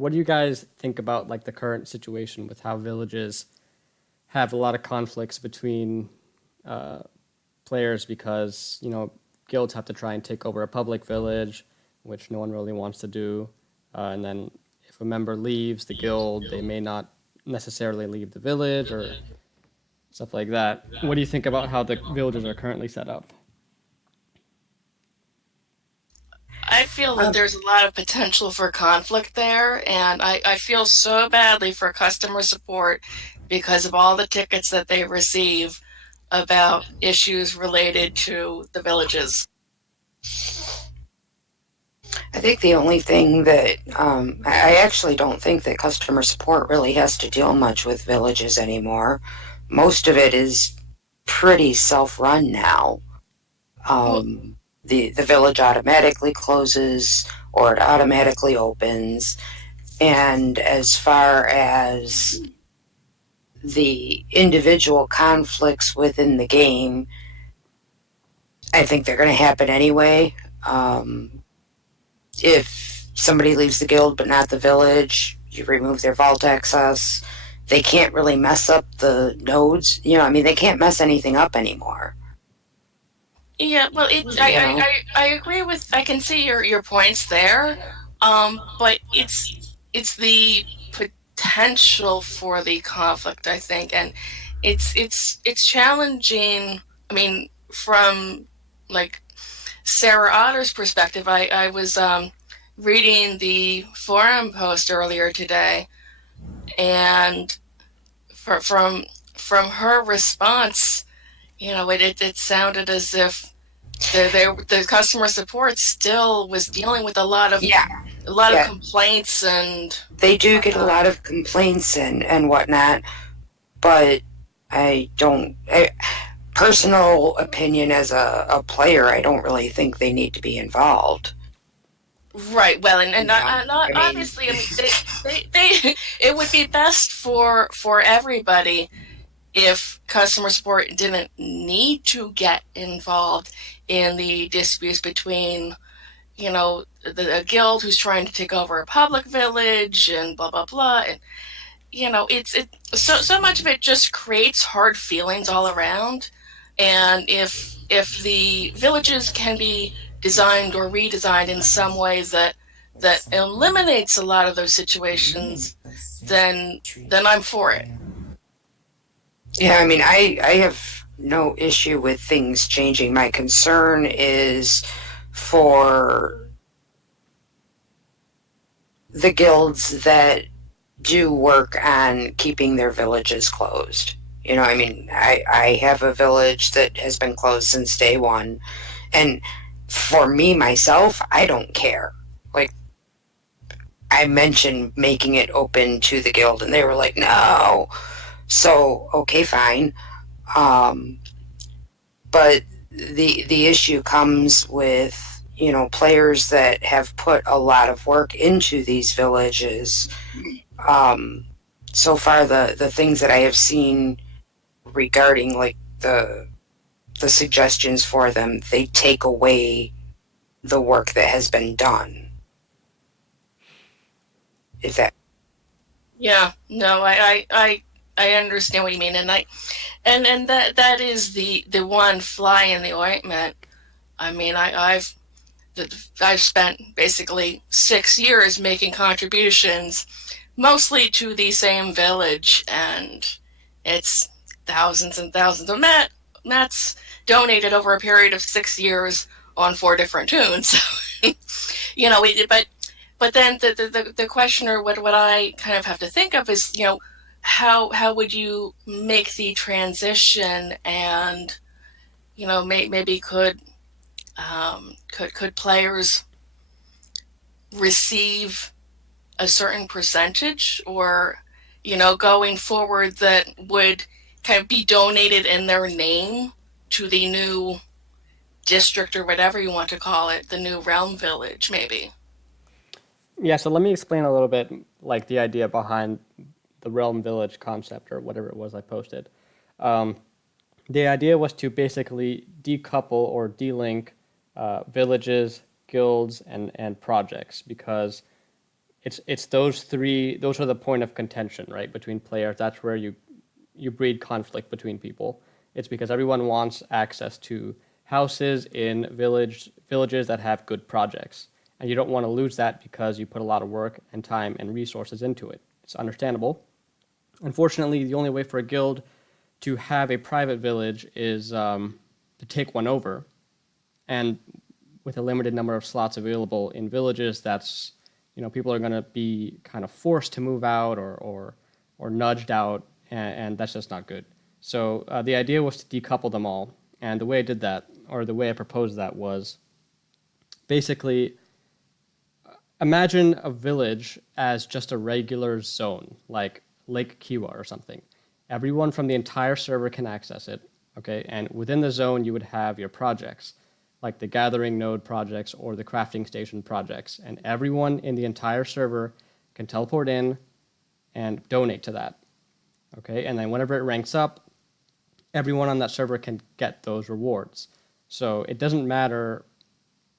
what do you guys think about like the current situation with how villages have a lot of conflicts between uh, players because guilds have to try and take over a public village, which no one really wants to do, and then if a member leaves the guild, they may not necessarily leave the village or stuff like that. What do you think about how the villages are currently set up? I feel that there's a lot of potential for conflict there, and I feel so badly for customer support because of all the tickets that they receive about issues related to the villages. I think the only thing that I actually don't think that customer support really has to deal much with villages anymore. Most of it is pretty self-run now. Well, The village automatically closes or it automatically opens. And as far as the individual conflicts within the game, I think they're going to happen anyway. If somebody leaves the guild but not the village, you remove their vault access. They can't really mess up the nodes. I mean, they can't mess anything up anymore. yeah, well, You know? I agree with, I can see your points there, but it's the potential for the conflict, I think, and it's challenging. I mean, from like Sarah Otter's perspective, I was reading the forum post earlier today, and from her response, it sounded as if the customer support still was dealing with Yeah, a lot of yeah. complaints and They do get a whatnot. lot of complaints and whatnot, but I don't. Personal opinion as a player, I don't really think they need to be involved. Right. Well, and Yeah, not I mean, obviously. I mean, they it would be best for everybody if customer support didn't need to get involved in the disputes between a guild who's trying to take over a public village and blah blah blah, and it so much of it just creates hard feelings all around. And if the villages can be designed or redesigned in some ways that eliminates a lot of those situations, then I'm for it. yeah, I mean, I have no issue with things changing. My concern is for the guilds that do work on keeping their villages closed. I mean, I have a village that has been closed since day one. And for me, myself, I don't care. Like, I mentioned making it open to the guild, and they were like, no. So, okay, fine. Um, but the issue comes with players that have put a lot of work into these villages. um, so far, the things that I have seen regarding like the suggestions for them, they take away the work that has been done. If that Yeah, no, I understand what you mean, and that is the one fly in the ointment. I mean, I've spent basically 6 years making contributions, mostly to the same village, and it's thousands and thousands of mats donated over a period of 6 years on 4 different tunes. But then the question, or what I kind of have to think of is, how would you make the transition, and maybe could players receive a certain percentage, or going forward, that would kind of be donated in their name to the new district, or whatever you want to call it, the new realm village, maybe. Yeah, so let me explain a little bit like the idea behind the realm village concept or whatever it was I posted. Um, the idea was to basically decouple or delink villages, guilds, and projects because it's those three. Those are the point of contention, right, between players. That's where you breed conflict between people. It's because everyone wants access to houses in villages that have good projects, and you don't want to lose that because you put a lot of work and time and resources into it. It's understandable. Unfortunately, the only way for a guild to have a private village is to take one over, and with a limited number of slots available in villages, that's people are going to be kind of forced to move out or nudged out, and that's just not good. So the idea was to decouple them all, and the way I did that, or the way I proposed that, was basically imagine a village as just a regular zone, like Lake Kiwa or something. Everyone from the entire server can access it, okay? And within the zone, you would have your projects, like the gathering node projects or the crafting station projects. And everyone in the entire server can teleport in and donate to that, okay? And then whenever it ranks up, everyone on that server can get those rewards. So it doesn't matter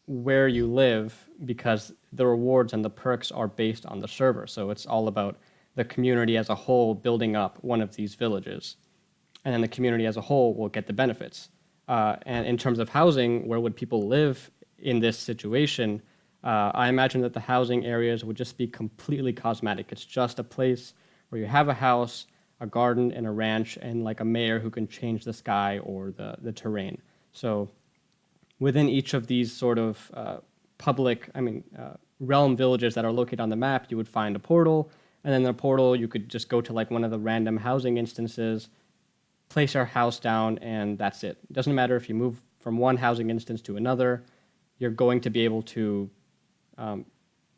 where you live because the rewards and the perks are based on the server. So it's all about the community as a whole building up one of these villages. And then the community as a whole will get the benefits. And in terms of housing, where would people live in this situation? I imagine that the housing areas would just be completely cosmetic. It's just a place where you have a house, a garden, and a ranch, and like a mayor who can change the sky or the terrain. So within each of these sort of realm villages that are located on the map, you would find a portal, and then the portal you could just go to like one of the random housing instances, place our house down, and that's it. It doesn't matter if you move from one housing instance to another, you're going to be able to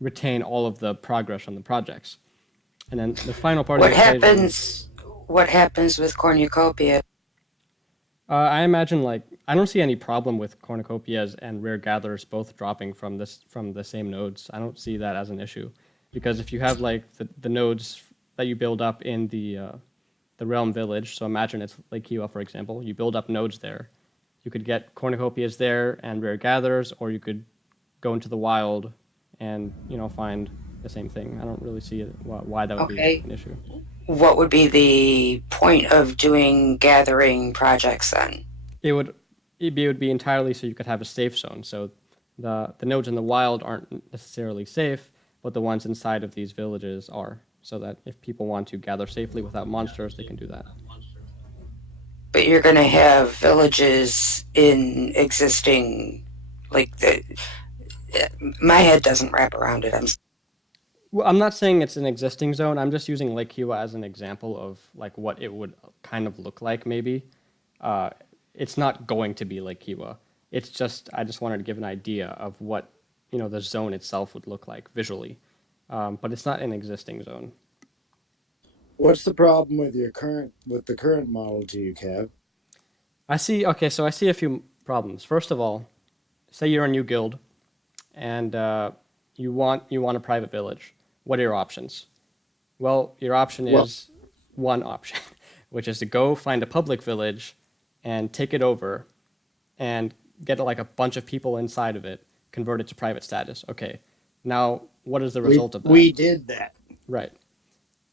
retain all of the progress on the projects. And then the final part of the equation, what happens with cornucopia? I imagine I don't see any problem with cornucopias and rare gatherers both dropping from the same nodes. I don't see that as an issue, because if you have like the nodes that you build up in the realm village, so imagine it's Lake Kiwa, for example, you build up nodes there. You could get cornucopias there and rare gatherers, or you could go into the wild and find the same thing. I don't really see why that would be an issue. What would be the point of doing gathering projects then? It would be entirely so you could have a safe zone. So the nodes in the wild aren't necessarily safe, but the ones inside of these villages are, so that if people want to gather safely without monsters, they can do that. But you're going to have villages in existing, my head doesn't wrap around it. Well, I'm not saying it's an existing zone. I'm just using Lake Kiwa as an example of like what it would kind of look like. Maybe it's not going to be Lake Kiwa. It's just I just wanted to give an idea of what the zone itself would look like visually, but it's not an existing zone. What's the problem with the current model, TUCAV? I see a few problems. First of all, say you're a new guild, and you want a private village. What are your options? Well, your option is one option, which is to go find a public village and take it over and get like a bunch of people inside of it, convert it to private status. Okay, now what is the result of that? We did that. Right.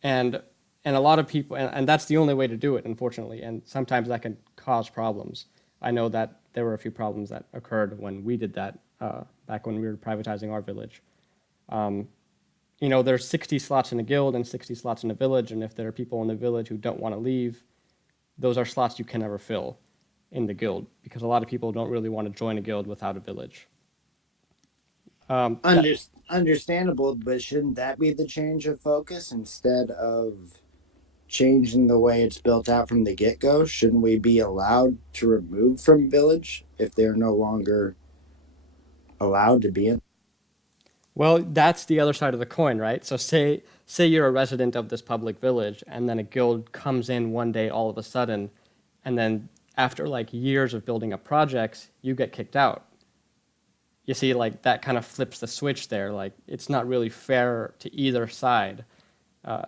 And a lot of people, and that's the only way to do it, unfortunately, and sometimes that can cause problems. I know that there were a few problems that occurred when we did that back when we were privatizing our village. There's 60 slots in a guild and 60 slots in a village, and if there are people in the village who don't want to leave, those are slots you can never fill in the guild, because a lot of people don't really want to join a guild without a village. Understandable, but shouldn't that be the change of focus instead of changing the way it's built out from the get-go? Shouldn't we be allowed to remove from village if they're no longer allowed to be in? Well, that's the other side of the coin, right? So say you're a resident of this public village, and then a guild comes in one day all of a sudden, and then after like years of building up projects, you get kicked out. You see, like that kind of flips the switch there. Like it's not really fair to either side,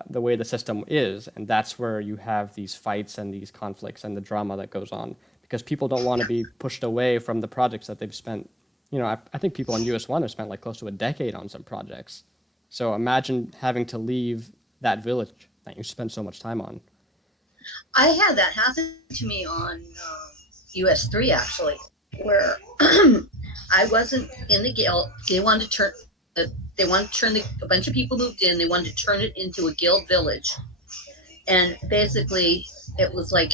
the way the system is, and that's where you have these fights and these conflicts and the drama that goes on, because people don't want to be pushed away from the projects that they've spent. I think people on US1 have spent like close to a decade on some projects. So imagine having to leave that village that you spent so much time on. I had that happen to me on US 3 actually, where I wasn't in the guild. They wanted to turn a bunch of people moved in. They wanted to turn it into a guild village, and basically it was like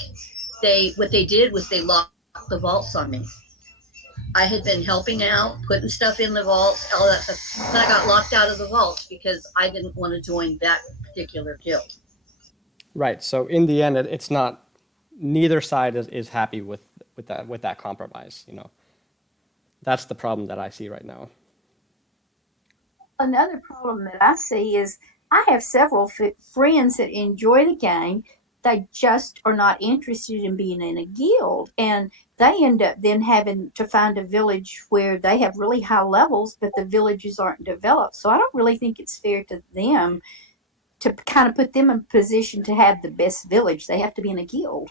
what they did was they locked the vaults on me. I had been helping out, putting stuff in the vaults, all that stuff. Then I got locked out of the vaults because I didn't want to join that particular guild. Right. So in the end, it's not. Neither side is happy with that compromise. That's the problem that I see right now. Another problem that I see is I have several friends that enjoy the game. They just are not interested in being in a guild. And they end up then having to find a village where they have really high levels, but the villages aren't developed. So I don't really think it's fair to them to kind of put them in a position to have the best village. They have to be in a guild.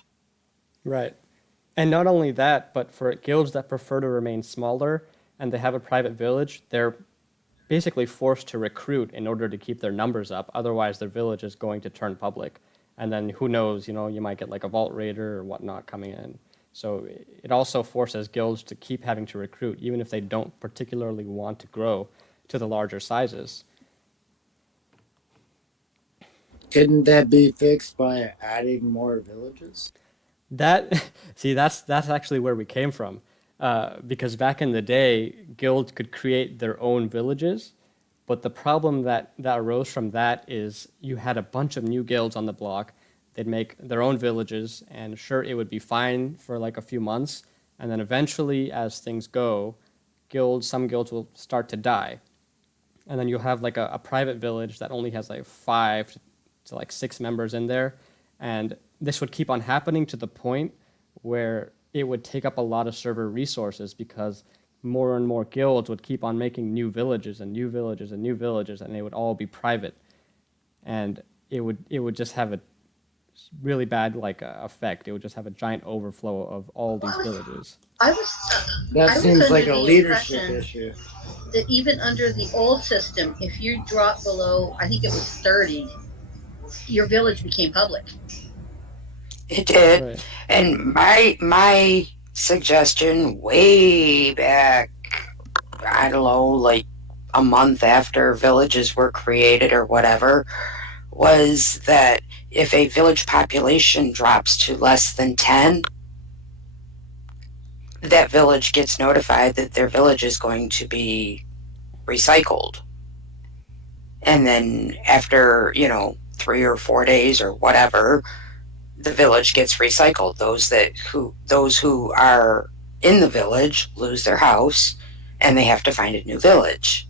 Right. And not only that, but for guilds that prefer to remain smaller and they have a private village, they're basically forced to recruit in order to keep their numbers up. Otherwise, their village is going to turn public. And then who knows, you might get like a vault raider or whatnot coming in. So it also forces guilds to keep having to recruit, even if they don't particularly want to grow to the larger sizes. Couldn't that be fixed by adding more villages? That's actually where we came from, because back in the day, guilds could create their own villages, but the problem that arose from that is you had a bunch of new guilds on the block. They'd make their own villages, and sure, it would be fine for like a few months, and then eventually, as things go, some guilds will start to die, and then you'll have like a private village that only has like 5 to 6 members in there, and this would keep on happening to the point where it would take up a lot of server resources because more and more guilds would keep on making new villages and new villages and new villages, and they would all be private, and it would just have a really bad effect. It would just have a giant overflow of all these villages. That I was seems under like a the leadership impression issue. that even under the old system, if you drop below, I think it was 30, your village became public. It did. Right. And my suggestion way back, I don't know, like a month after villages were created or whatever, was that if a village population drops to less than 10, that village gets notified that their village is going to be recycled. And then after, 3 or 4 days or whatever, the village gets recycled. Those who are in the village lose their house and they have to find a new village.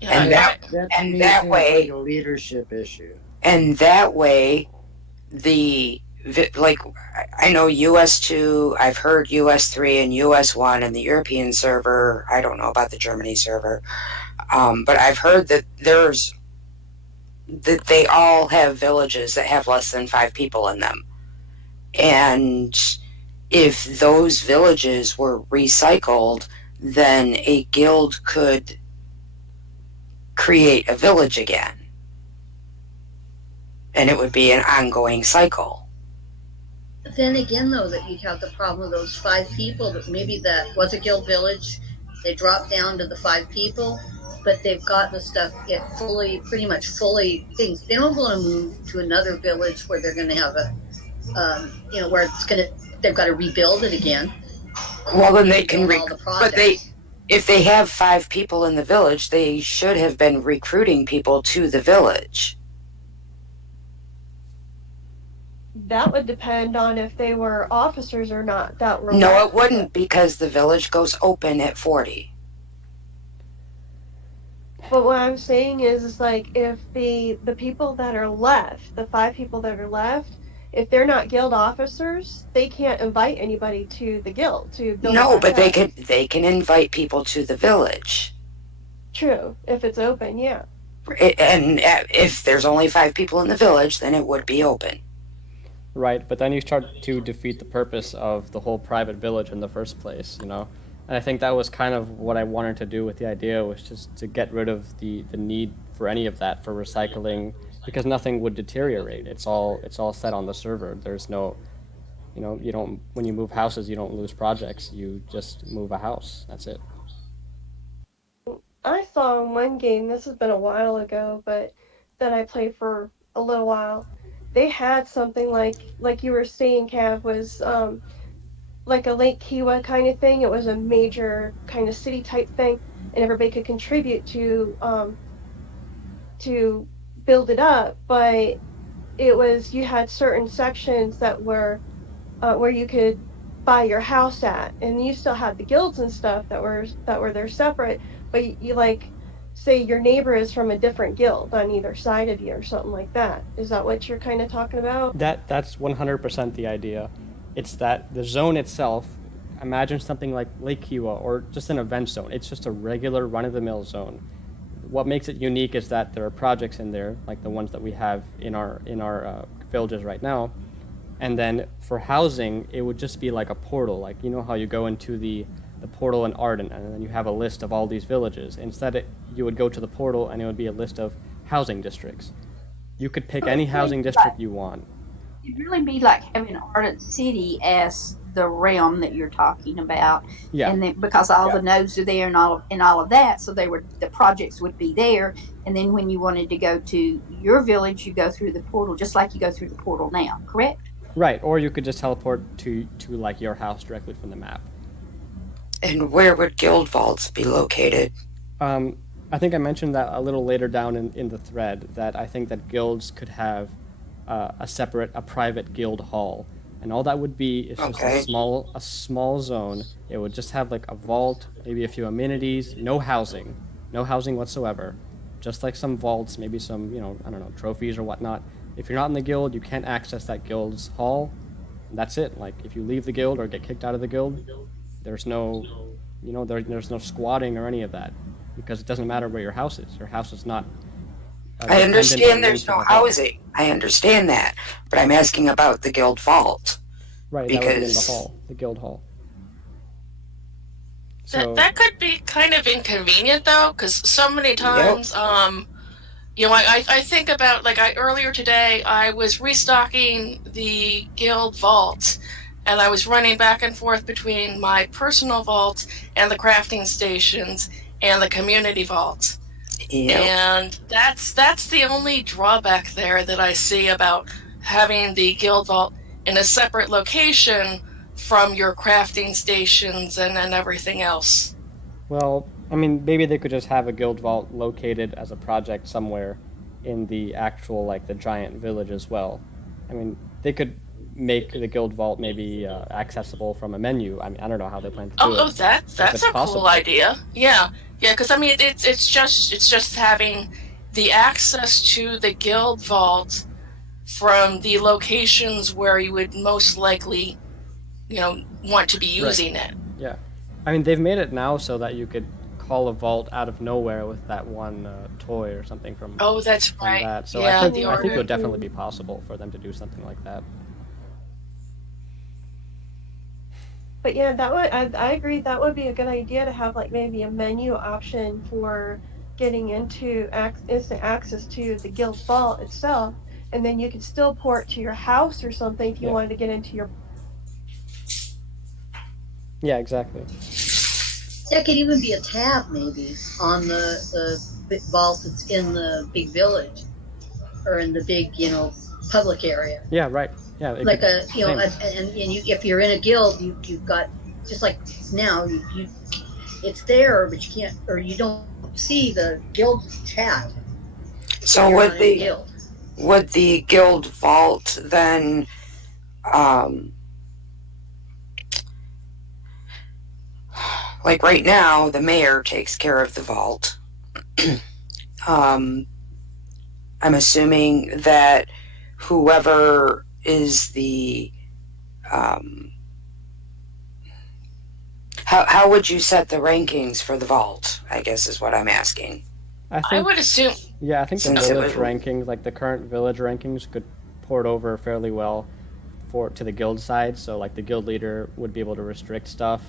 Yeah, And That to and me that seems way- like a leadership issue. And that way, like, I know US2, I've heard US3 and US1 and the European server. I don't know about the Germany server. But I've heard that they all have villages that have less than 5 people in them. And if those villages were recycled, then a guild could create a village again. And it would be an ongoing cycle. Then again, though, that you'd have the problem of those 5 people that maybe that was a guild village, they dropped down to the 5 people, but they've got the stuff pretty much fully things. They don't want to move to another village where they're going to have where they've got to rebuild it again. Well, then they can, all the but if they have 5 people in the village, they should have been recruiting people to the village. That would depend on if they were officers or not. That were No, it wouldn't, because the village goes open at 40. But what I'm saying is like if the people that are left, the 5 people that are left, if they're not guild officers, they can't invite anybody to the guild to build. No, but up. they can invite people to the village. True, if it's open, yeah. And if there's only 5 people in the village, then it would be open. Right, but then you start to defeat the purpose of the whole private village in the first place, And I think that was kind of what I wanted to do with the idea, was just to get rid of the need for any of that for recycling, because nothing would deteriorate. It's all set on the server. There's no, you don't, when you move houses, you don't lose projects. You just move a house. That's it. I saw in one game, this has been a while ago, but that I played for a little while. They had something like you were saying, Cav, was like a Lake Kiwa kind of thing. It was a major kind of city type thing, and everybody could contribute to build it up. But it was, you had certain sections that were where you could buy your house at, and you still had the guilds and stuff that were there separate. But you like, say your neighbor is from a different guild on either side of you or something like that. Is that what you're kind of talking about? That's 100% the idea. It's that the zone itself. Imagine something like Lake Kiwa or just an event zone. It's just a regular run-of-the-mill zone. What makes it unique is that there are projects in there, like the ones that we have in our villages right now. And then for housing, it would just be like a portal, like how you go into the portal in Arden, and then you have a list of all these villages. Instead, you would go to the portal, and it would be a list of housing districts. You could pick any housing district you want. It'd really be like having Ardent City as the realm that you're talking about, Yeah, and then because all the nodes are there and all of that, so the projects would be there, and then when you wanted to go to your village, you go through the portal, just like you go through the portal now, correct? right. Or you could just teleport to like your house directly from the map. And where would guild vaults be located? Um, I think I mentioned that a little later down in the thread, that I think that guilds could have a private guild hall, and all that would be is just a Okay. small zone. It would just have like a vault, maybe a few amenities, no housing whatsoever, just like some vaults, maybe some I don't know, trophies or whatnot. If you're not in the guild, you can't access that guild's hall. And that's it. Like if you leave the guild or get kicked out of the guild, there's no, there's no squatting or any of that, because it doesn't matter where your house is. Your house is not I dependent or understand there's linked to no the hall. housing. I understand that. But I'm asking about the guild vault. Right, that would be in the Because, hall, the guild hall. That So that could be kind of inconvenient though, because so many yep. times, I think about, like, earlier today I was restocking the guild vault, and I was running back and forth between my personal vault and the crafting stations and the community vault. Yep. And that's the only drawback there that I see about having the guild vault in a separate location from your crafting stations and everything else. Well, I mean, maybe they could just have a guild vault located as a project somewhere in the actual, like, the giant village as well. I mean, they could make the guild vault maybe accessible from a menu. I mean, I don't know how they plan to do Oh, it, but if that's it's a cool possible. idea. Yeah, yeah. Because I mean, it's just having the access to the guild vault from the locations where you would most likely, want to be Right. using it. Yeah. I mean, they've made it now so that you could call a vault out of nowhere with that one toy or something Oh, that's from right. that. So I Yeah, think the I think it order. would definitely be possible for them to do something like that. But yeah, I agree that would be a good idea to have like maybe a menu option for getting into instant access to the guild vault itself, and then you could still port to your house or something if you Yeah. wanted to get into your. Yeah, exactly. That could even be a tab maybe on the vault that's in the big village or in the big, public area. Yeah, right. Yeah, it Like could same. and you, if you're in a guild, you've got, just like now, it's there, but you can't, or you don't see the guild chat if So you're would not in a the guild. would the guild vault then um like right now the mayor takes care of the vault. um I'm assuming that whoever is the um how would you set the rankings for the vault, I guess is what I'm asking. I I think would assume. Yeah, I think the Since it village would rankings, like the current village rankings, could port over fairly well to the guild side. So like the guild leader would be able to restrict stuff,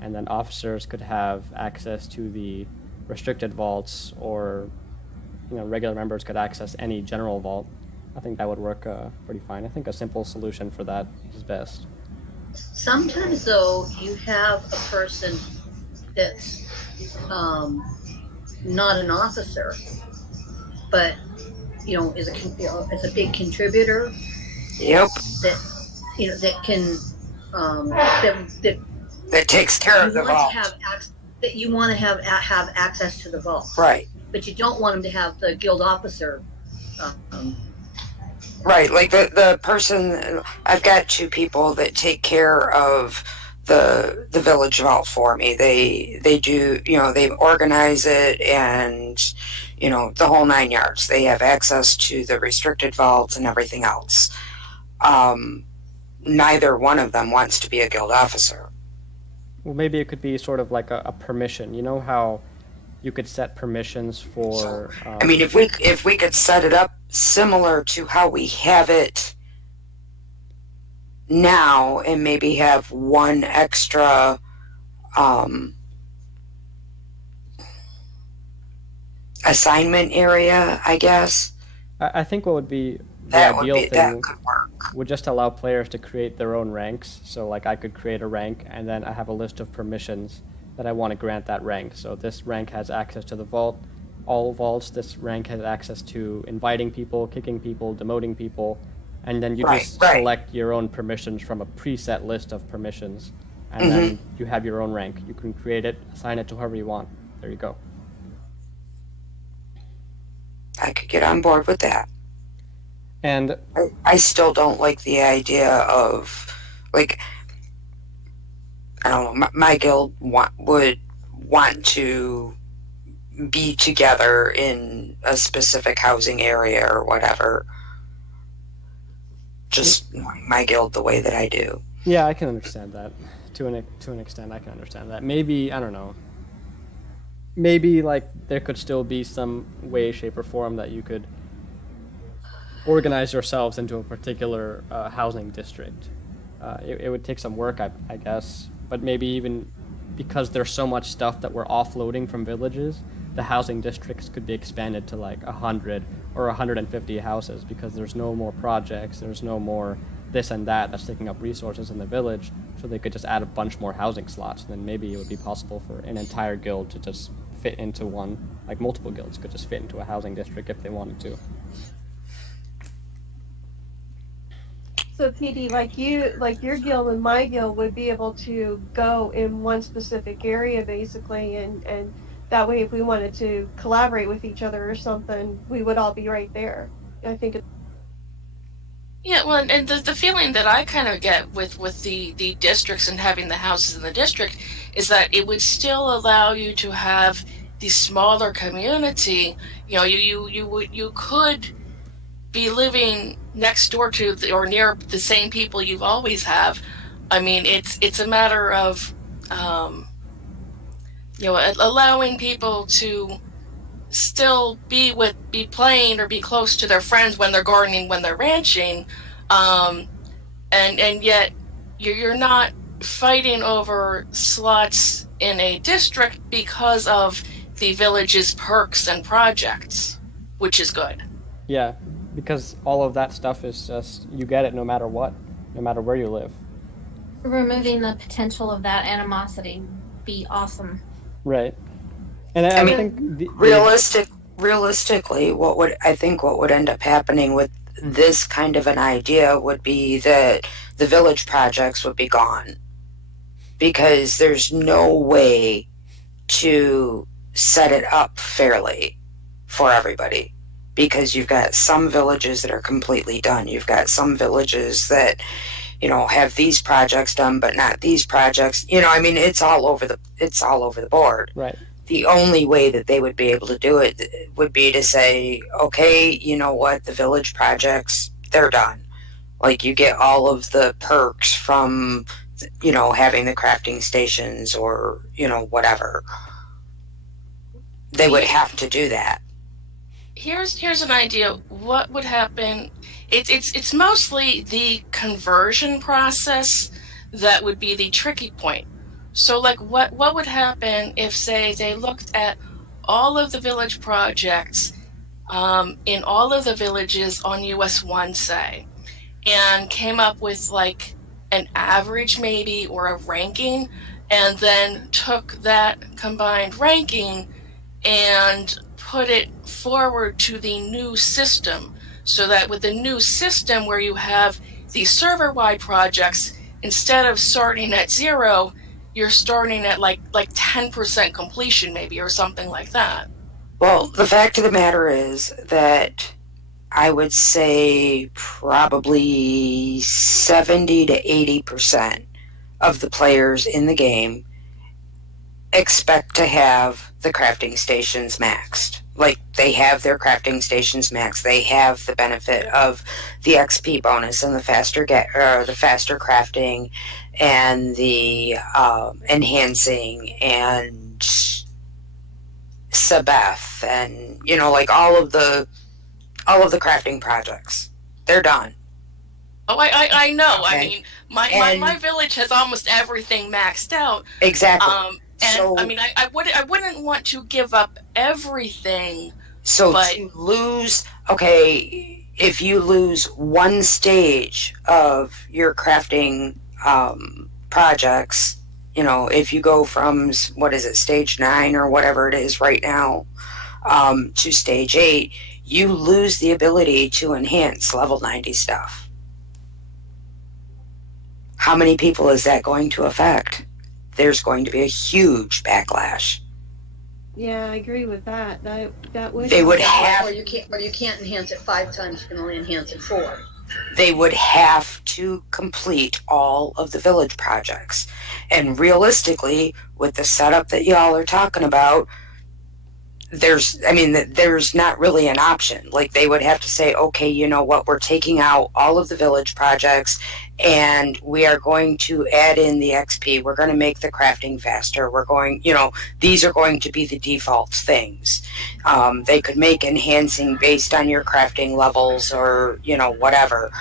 and then officers could have access to the restricted vaults, or regular members could access any general vault. I think that would work pretty fine. I think a simple solution for that is best. Sometimes, though, you have a person that's not an officer, but is a big contributor. Yep. That can that takes care of the vault. That you want to have access to the vault, right? But you don't want them to have the guild officer. Right, like the person. I've got two people that take care of the village vault for me. They do, they organize it, and the whole 9 yards. They have access to the restricted vaults and everything else. Neither one of them wants to be a guild officer. Well, maybe it could be sort of like a permission. You know how you could set permissions for. I mean, if we could set it up similar to how we have it now, and maybe have one extra assignment area, I guess. I think what would be the ideal thing that could work. Would just allow players to create their own ranks. So like I could create a rank, and then I have a list of permissions that I want to grant that rank. So this rank has access to the vault, all vaults. This rank has access to inviting people, kicking people, demoting people, and then you just select your own permissions from a preset list of permissions, and then you have your own rank. You can create it, assign it to whoever you want. There you go. I could get on board with that. And I still don't like the idea of, like, I don't know, my guild would want to be together in a specific housing area or whatever. Just my guild the way that I do. Yeah, I can understand that. To an extent, I can understand that. Maybe, I don't know. Maybe, like, there could still be some way, shape, or form that you could organize yourselves into a particular housing district. It would take some work, I guess, but maybe even because there's so much stuff that we're offloading from villages, the housing districts could be expanded to like 100 or 150 houses, because there's no more projects, there's no more this and that that's taking up resources in the village, so they could just add a bunch more housing slots, and then maybe it would be possible for an entire guild to just fit into one, like multiple guilds could just fit into a housing district if they wanted to. So PD, like your guild and my guild would be able to go in one specific area basically, and that way if we wanted to collaborate with each other or something, we would all be right there. I think Yeah, well, and the feeling that I kind of get with the districts and having the houses in the district is that it would still allow you to have the smaller community. You could be living next door to or near the same people you've always have. I mean, it's a matter of allowing people to still be playing or be close to their friends when they're gardening, when they're ranching, and yet you're not fighting over slots in a district because of the village's perks and projects, which is good. Yeah, because all of that stuff is just, you get it no matter what, no matter where you live. Removing the potential of that animosity would be awesome. Right. And I think realistically, what would end up happening with this kind of an idea would be that the village projects would be gone, because there's no way to set it up fairly for everybody, because you've got some villages that are completely done. You've got some villages that, have these projects done, but not these projects. I mean, it's all over the board. Right. The only way that they would be able to do it would be to say, okay, you know what, the village projects, they're done. Like, you get all of the perks from, having the crafting stations or, whatever. They would have to do that. Here's an idea. What would happen? It's mostly the conversion process that would be the tricky point. So, like, what would happen if, say, they looked at all of the village projects in all of the villages on US 1, say, and came up with like an average maybe or a ranking, and then took that combined ranking and put it forward to the new system, so that with the new system where you have these server-wide projects, instead of starting at 0, you're starting at like 10% completion maybe, or something like that. Well, the fact of the matter is that I would say probably 70 to 80% of the players in the game expect to have the crafting stations maxed. Like, they have their crafting stations maxed. They have the benefit of the XP bonus and the faster the faster crafting and the enhancing and Sabeth and like all of the crafting projects. They're done. Oh, I know. Okay. I mean, my village has almost everything maxed out. Exactly. And So, I mean, I wouldn't want to give up everything. so but- to lose, okay, if you lose one stage of your crafting projects, if you go from, what is it, stage 9 or whatever it is right now, to stage 8, you lose the ability to enhance level 90 stuff. How many people is that going to affect? There's going to be a huge backlash. Yeah, I agree with that. That would. They would have. Or you can't enhance it 5 times. You can only enhance it 4. They would have to complete all of the village projects, and realistically, with the setup that y'all are talking about, there's not really an option. Like, they would have to say, okay, you know what, we're taking out all of the village projects and we are going to add in the XP. We're going to make the crafting faster. We're going, these are going to be the default things. They could make enhancing based on your crafting levels or, whatever.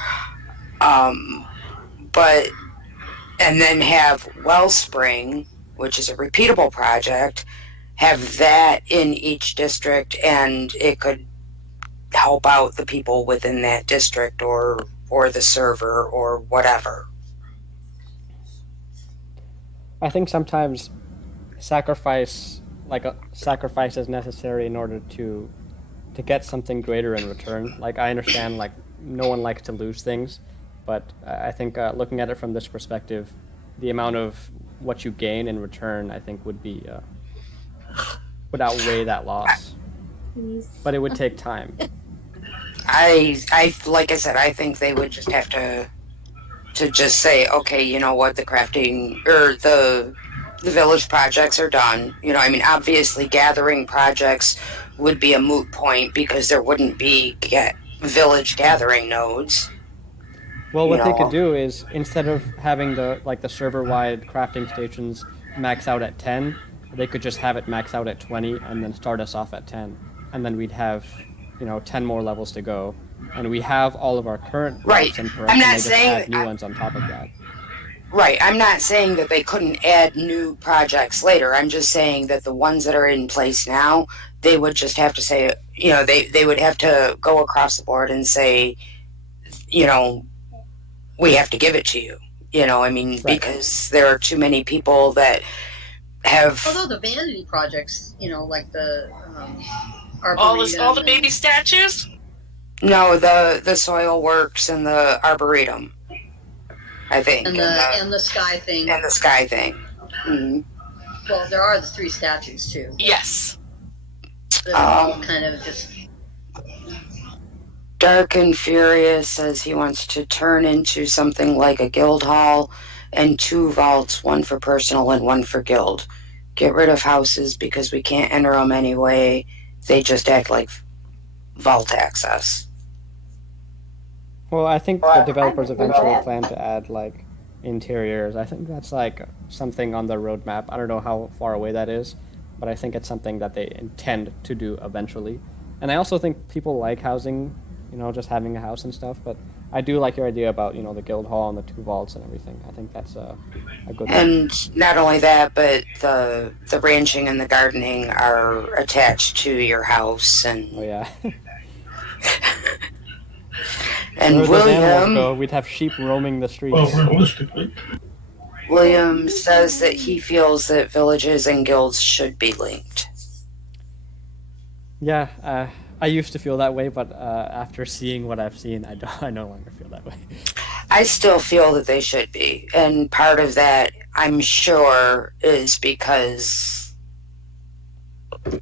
But, and then have Wellspring, which is a repeatable project, have that in each district, and it could help out the people within that district or the server or whatever. I think sometimes sacrifice is necessary in order to get something greater in return. Like, I understand, like, no one likes to lose things, but I think looking at it from this perspective, the amount of what you gain in return, I think, would outweigh that loss. But it would take time. I like I said, I think they would just have to just say, okay, you know what, the crafting or the village projects are done. Obviously gathering projects would be a moot point because there wouldn't be village gathering nodes. Well, what they could do is, instead of having the server-wide crafting stations max out at 10, they could just have it max out at 20 and then start us off at 10. And then we'd have, 10 more levels to go. And we have all of our current Right. and I'm not saying add new ones on top of that. Right. I'm not saying that they couldn't add new projects later. I'm just saying that the ones that are in place now, they would just have to say, they would have to go across the board and say, we have to give it to you. Right. Because there are too many people that have. Although the vanity projects, like the all the baby statues. No, the soil works and the arboretum, I think, and the sky thing. And the sky thing. Mm-hmm. Well, there are the 3 statues too. Yes. They're all kind of just. Dark and Furious says he wants to turn into something like a guild hall and 2 vaults, 1 for personal and 1 for guild. Get rid of houses because we can't enter them anyway. They just act like vault access. Well, I think the developers eventually plan to add, interiors. I think that's, something on the roadmap. I don't know how far away that is, but I think it's something that they intend to do eventually. And I also think people like housing, just having a house and stuff, but I do like your idea about the guild hall and the two vaults and everything. I think that's a good one. And not only that, but the ranching and the gardening are attached to your house, Oh yeah. and Where those animals William go, we'd have sheep roaming the Well, streets. realistically, William says that he feels that villages and guilds should be linked. Yeah, I used to feel that way, but after seeing what I've seen, I no longer feel that way. I still feel that they should be, and part of that, I'm sure, is because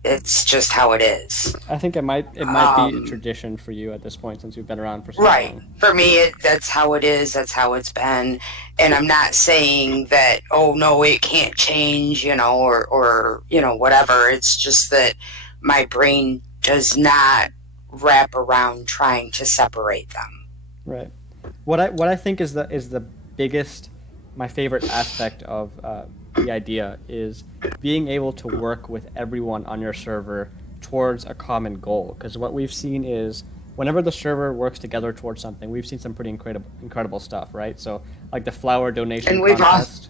it's just how it is. I think it might be a tradition for you at this point since you've been around for so Right. long. For me, that's how it is. That's how it's been. And I'm not saying that, oh, no, it can't change, or whatever. It's just that my brain does not wrap around trying to separate them. Right. What I think is the biggest, my favorite aspect of the idea is being able to work with everyone on your server towards a common goal. Because what we've seen is whenever the server works together towards something, we've seen some pretty incredible stuff, right? So like the flower donation And contest.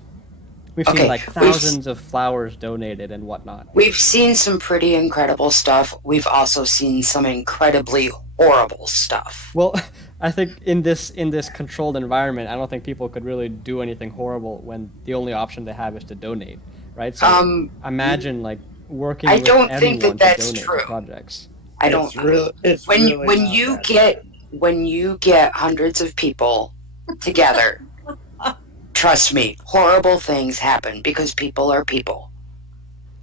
We've Okay, seen like thousands of flowers donated and whatnot. We've seen some pretty incredible stuff. We've also seen some incredibly horrible stuff. Well, I think in this controlled environment, I don't think people could really do anything horrible when the only option they have is to donate, right? So imagine like working I with don't everyone think that that's to donate true. to projects. I don't. It's when really when not you that get when you get hundreds of people together, trust me, horrible things happen because people are people.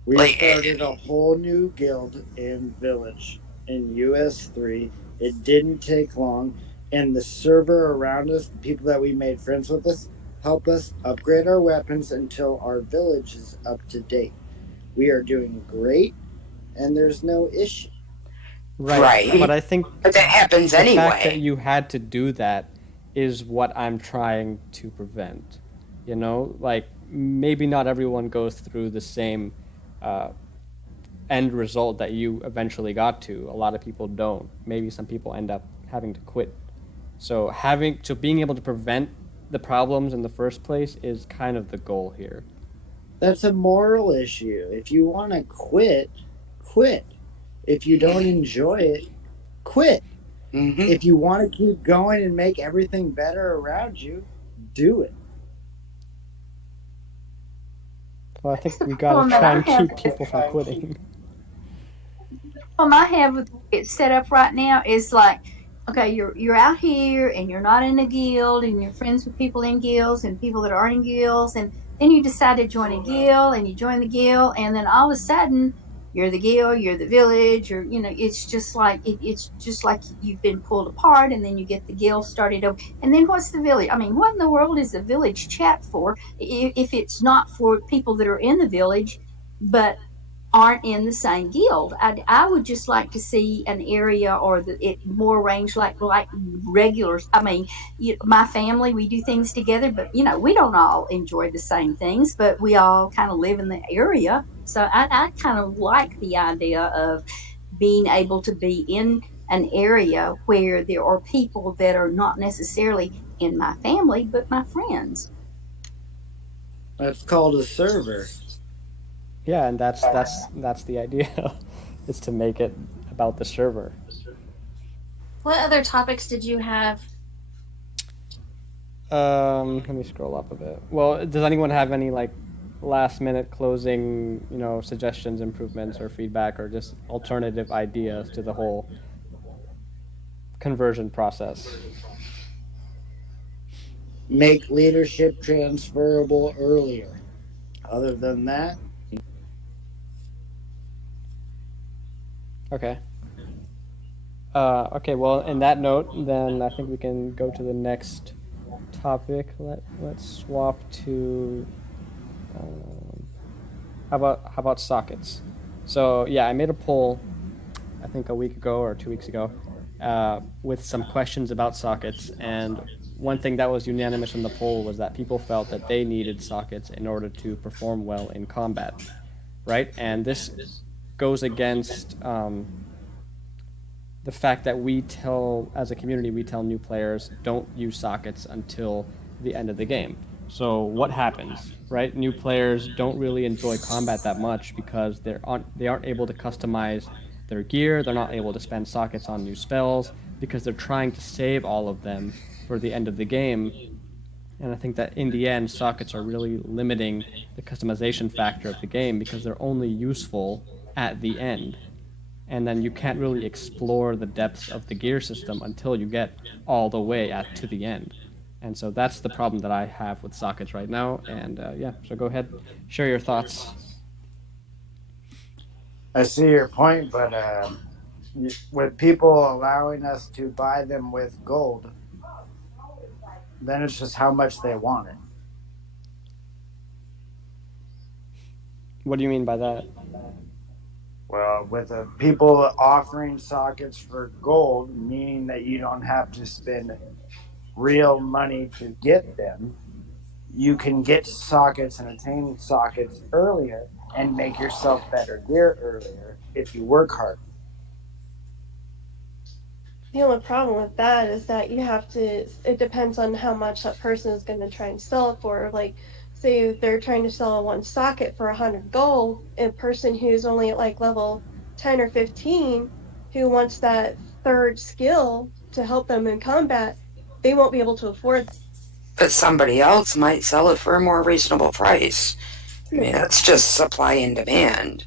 We Like, started a whole new guild in Village in US3. It didn't take long, and the server around us, the people that we made friends with us, help us upgrade our weapons until our village is up to date. We are doing great, and there's no issue. Right. But I think But that happens the fact that anyway. you had to do that is what I'm trying to prevent. Like maybe not everyone goes through the same end result that you eventually got to. A lot of people don't. Maybe some people end up having to quit. So being able to prevent the problems in the first place is kind of the goal here. That's a moral issue. If you want to quit, quit. If you don't enjoy it, quit. Mm-hmm. If you want to keep going and make everything better around you, do it. Well, I think we gotta try and keep people from quitting. I have it set up right now is like, okay, you're out here and you're not in a guild and you're friends with people in guilds and people that aren't in guilds, and then you decide to join a guild and you join the guild, and then all of a sudden you're the guild, you're the village, or it's just like it's just like you've been pulled apart, and then you get the guild started over, and then what's the village? I mean, what in the world is the village chat for if it's not for people that are in the village but aren't in the same guild? I would just like to see an area or it more arranged like regulars. I mean, my family, we do things together, but we don't all enjoy the same things, but we all kind of live in the area. So I kind of like the idea of being able to be in an area where there are people that are not necessarily in my family, but my friends. That's called a server. Yeah, and that's the idea, is to make it about the server. What other topics did you have? Let me scroll up a bit. Well, does anyone have any like last minute closing, suggestions, improvements, or feedback, or just alternative ideas to the whole conversion process? Make leadership transferable earlier. Other than that, Okay. Okay, well, in that note, then I think we can go to the next topic. Let's swap to how about sockets? So yeah, I made a poll, I think a week ago or 2 weeks ago, with some questions about sockets, and one thing that was unanimous in the poll was that people felt that they needed sockets in order to perform well in combat, right? And this goes against the fact that as a community, we tell new players don't use sockets until the end of the game. So what happens, right? New players don't really enjoy combat that much because they aren't able to customize their gear. They're not able to spend sockets on new spells because they're trying to save all of them for the end of the game. And I think that in the end, sockets are really limiting the customization factor of the game because they're only useful at the end. And then you can't really explore the depths of the gear system until you get all the way to the end. And so that's the problem that I have with sockets right now. And yeah, so go ahead, share your thoughts. I see your point, but with people allowing us to buy them with gold, then it's just how much they want it. What do you mean by that? Well, with people offering sockets for gold, meaning that you don't have to spend real money to get them, you can get sockets and attain sockets earlier and make yourself better gear earlier if you work hard. The only problem with that is that you have to, it depends on how much that person is going to try and sell it for. Like, say they're trying to sell one socket for 100 gold, a person who's only at like level 10 or 15 who wants that third skill to help them in combat, they won't be able to afford that. But somebody else might sell it for a more reasonable price. I mean, that's just supply and demand.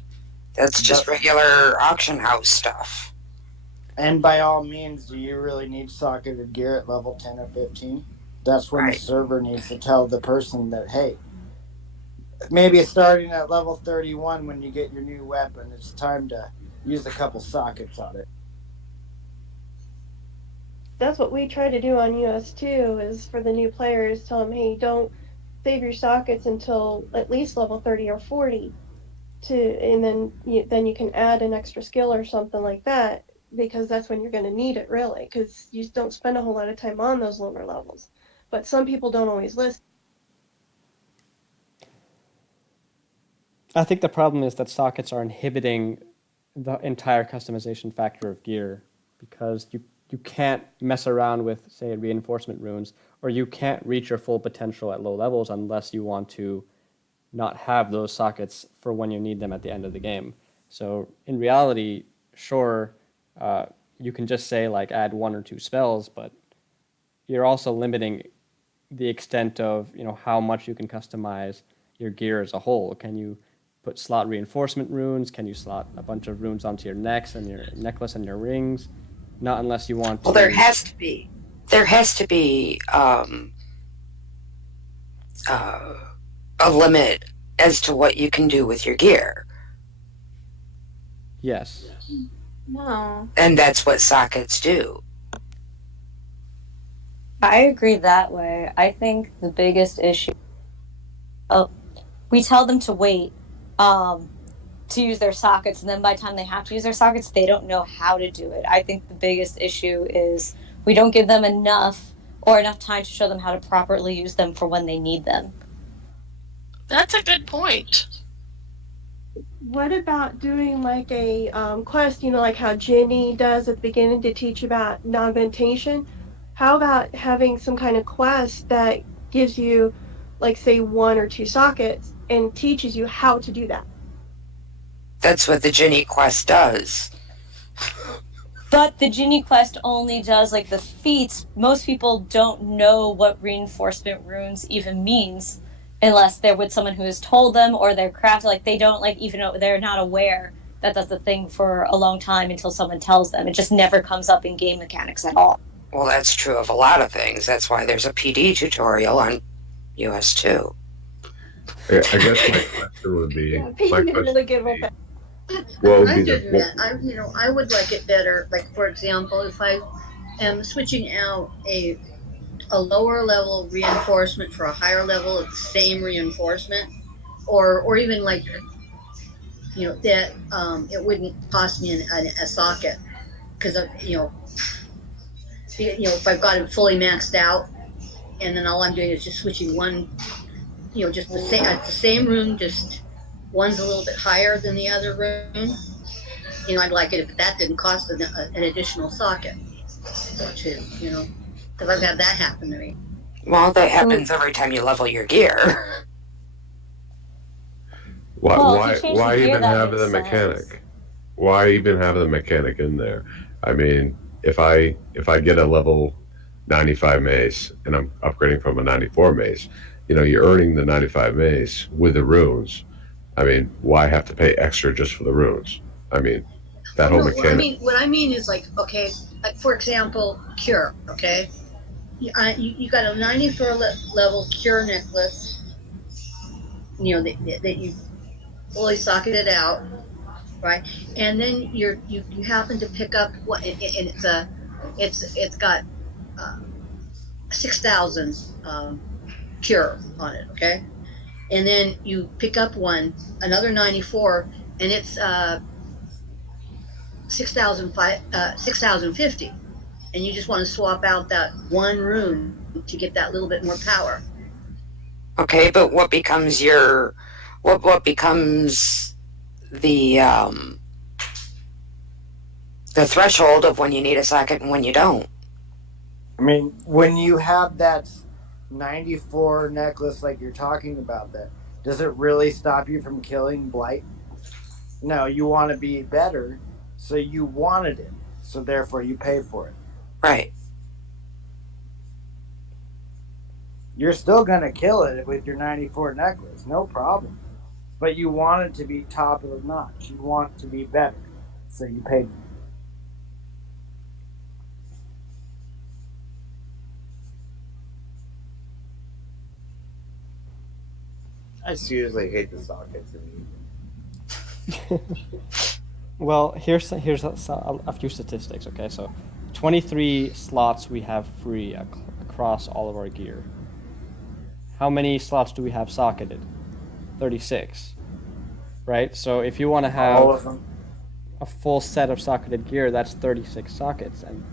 That's just regular auction house stuff. And by all means, do you really need socketed gear at level 10 or 15? That's when Right. the server needs to tell the person that, hey, maybe starting at level 31 when you get your new weapon, it's time to use a couple sockets on it. That's what we try to do on US2 is for the new players, tell them, hey, don't save your sockets until at least level 30 or 40 and then you can add an extra skill or something like that, because that's when you're going to need it, really, because you don't spend a whole lot of time on those lower levels. But some people don't always listen. I think the problem is that sockets are inhibiting the entire customization factor of gear because you can't mess around with, say, reinforcement runes, or you can't reach your full potential at low levels unless you want to not have those sockets for when you need them at the end of the game. So in reality, sure, you can just say like add one or two spells, but you're also limiting the extent of how much you can customize your gear as a whole. Can you put slot reinforcement runes? Can you slot a bunch of runes onto your necks and your necklace and your rings? Not unless you want to. Well, there has to be a limit as to what you can do with your gear. Yes. No. And that's what sockets do. I agree that way. I think the biggest issue, we tell them to wait to use their sockets, and then by the time they have to use their sockets, they don't know how to do it. I think the biggest issue is we don't give them enough time to show them how to properly use them for when they need them. That's a good point. What about doing like a quest, like how Ginny does at the beginning to teach about augmentation? How about having some kind of quest that gives you, like, say, one or two sockets and teaches you how to do that? That's what the Ginny quest does. But the Ginny quest only does like the feats. Most people don't know what reinforcement runes even means unless they're with someone who has told them, or they're crafted. Like, they don't even know, they're not aware that that's a thing for a long time until someone tells them. It just never comes up in game mechanics at all. Well, that's true of a lot of things. That's why there's a PD tutorial on US2. I guess my question would be, Really good with that. well, I do that. I would like it better. Like, for example, if I am switching out a lower level reinforcement for a higher level of the same reinforcement, or even like that it wouldn't cost me a socket, because if I've got it fully maxed out, and then all I'm doing is just switching one, just the same room, just one's a little bit higher than the other room. I'd like it if that didn't cost an additional socket or two, because I've had that happen to me. Well, that happens every time you level your gear. Why, Well, if you why, change the why gear, even that have makes the sense. mechanic? Why even have the mechanic in there? I mean, if I get a level 95 mace and I'm upgrading from a 94 mace, you're earning the 95 mace with the runes. I mean, why have to pay extra just for the runes? I mean, that whole No, mechanic. what I mean is like, okay, like for example, cure. Okay, you got a 94 level cure necklace. That you fully socketed out, right? And then you happen to pick up what, and it's got 6,000 cure on it. Okay, and then you pick up another 94, and it's 6,050, and you just want to swap out that one rune to get that little bit more power. Okay, but what becomes the the threshold of when you need a socket and when you don't? I mean, when you have that 94 necklace like you're talking about, that does it really stop you from killing blight? No, you want to be better, so you wanted it, so therefore you pay for it. Right. You're still gonna kill it with your 94 necklace, no problem. But you want it to be top of the notch. You want to be better, so you paid for it. I seriously hate the sockets. Well, here's a few statistics. Okay, so 23 slots we have free across all of our gear. How many slots do we have socketed? 36. Right? So if you want to All of have them. a full set of socketed gear, that's 36 sockets, and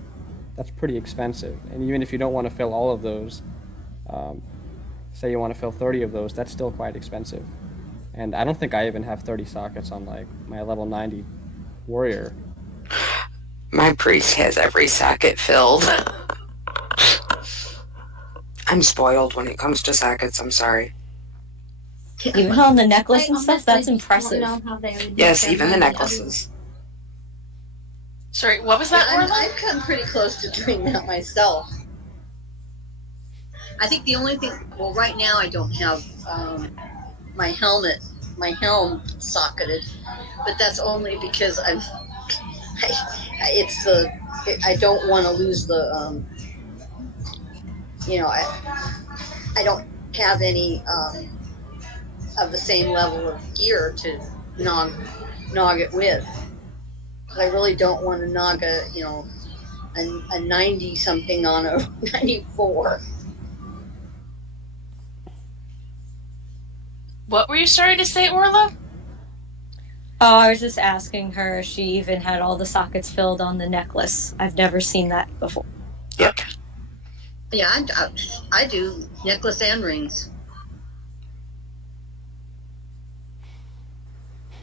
that's pretty expensive. And even if you don't want to fill all of those, say you want to fill 30 of those, that's still quite expensive. And I don't think I even have 30 sockets on like my level 90 warrior. My priest has every socket filled. I'm spoiled when it comes to sockets, I'm sorry. Even on the necklace and stuff, that's Honestly, impressive. don't know how they would Yes, make even the their money. necklaces. Sorry, what was that, Orla? I've come pretty close to doing that myself. I think the only thing, well, right now I don't have my helm socketed, but that's only because I don't want to lose the, I don't have any of the same level of gear to nog it with. I really don't want to nog a 90 something on a 94. What were you starting to say, Orla? Oh, I was just asking her if she even had all the sockets filled on the necklace. I've never seen that before. Yep. Yeah, I do necklace and rings.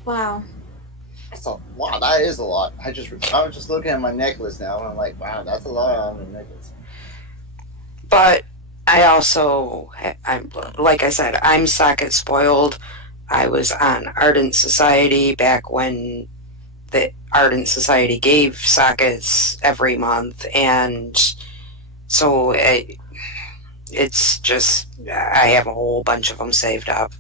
Wow. Wow, that is a lot. I was just looking at my necklace now, and I'm like, wow, that's a lot on a necklace. But I also, I'm like I said, I'm socket spoiled. I was on Ardent Society back when the Ardent Society gave sockets every month, and so it's just I have a whole bunch of them saved up.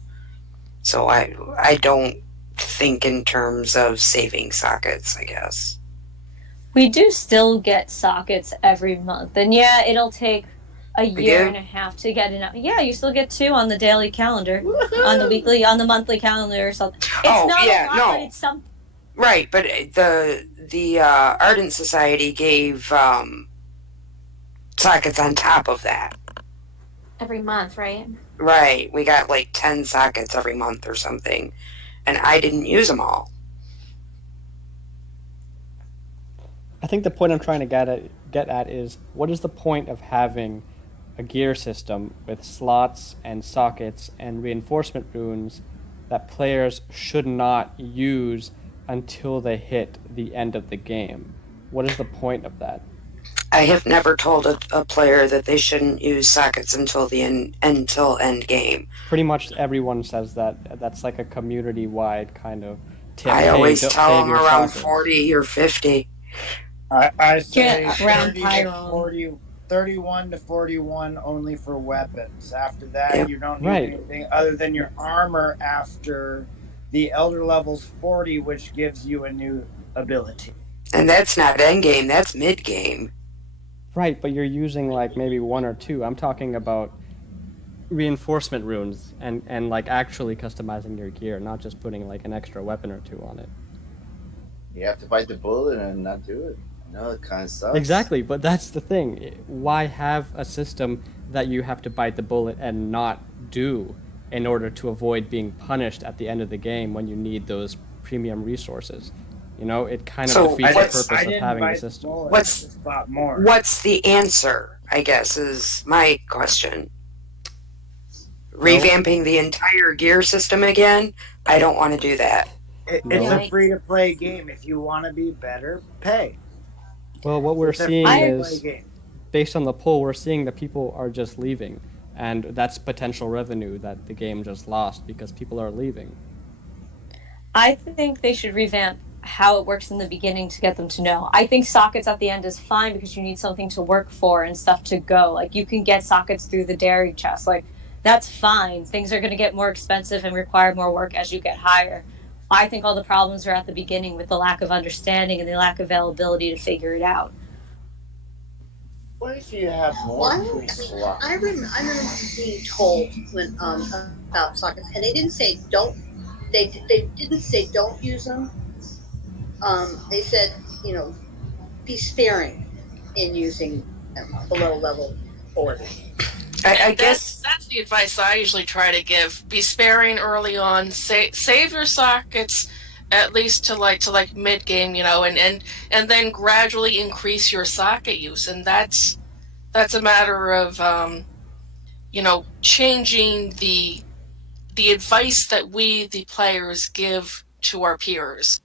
So I don't think in terms of saving sockets, I guess. We do still get sockets every month, and yeah, it'll take a year and a half to get enough. Yeah, you still get 2 on the daily calendar, on the monthly calendar or something. It's not a lot, but it's some. Right, but the Ardent Society gave sockets on top of that. Every month, right? Right, we got like 10 sockets every month or something, and I didn't use them all. I think the point I'm trying to get at is, what is the point of having a gear system with slots and sockets and reinforcement runes that players should not use until they hit the end of the game. What is the point of that? I have never told a player that they shouldn't use sockets until the until end game. Pretty much everyone says that. That's like a community-wide kind of tip. I Hey, always don't tell save them your around sockets. 40 or 50. I say Yeah, around 30 to Pyron. 40, 31 to 41 only for weapons. After that, Yep. you don't need Right. anything other than your armor after the Elder level's 40, which gives you a new ability. And that's not end game, that's mid game. Right, but you're using like maybe one or two. I'm talking about reinforcement runes and like actually customizing your gear, not just putting like an extra weapon or two on it. You have to bite the bullet and not do it. It kind of sucks. Exactly, but that's the thing. Why have a system that you have to bite the bullet and not do in order to avoid being punished at the end of the game when you need those premium resources? You know, it kind of So defeats the what's- purpose I of didn't having the bite the system. bullet, What's- I just bought more. What's the answer, I guess, is my question. Revamping the entire gear system again? I don't want to do that. It's No. a free to play game. If you want to be better, pay. Well, what we're It's a seeing free-to-play is, game. based on the poll, we're seeing that people are just leaving. And that's potential revenue that the game just lost because people are leaving. I think they should revamp how it works in the beginning to get them to know. I think sockets at the end is fine because you need something to work for and stuff to go. Like you can get sockets through the dairy chest. Like that's fine. Things are going to get more expensive and require more work as you get higher. I think all the problems are at the beginning with the lack of understanding and the lack of availability to figure it out. What if you have more Why- free slots? I remember being told when about sockets, and they didn't say don't. They didn't say don't use them. They said be sparing in using them below level 40. I And guess that's the advice I usually try to give. Be sparing early on. Save your sockets at least to like mid game, and then gradually increase your socket use. And that's a matter of changing the advice that we the players give to our peers.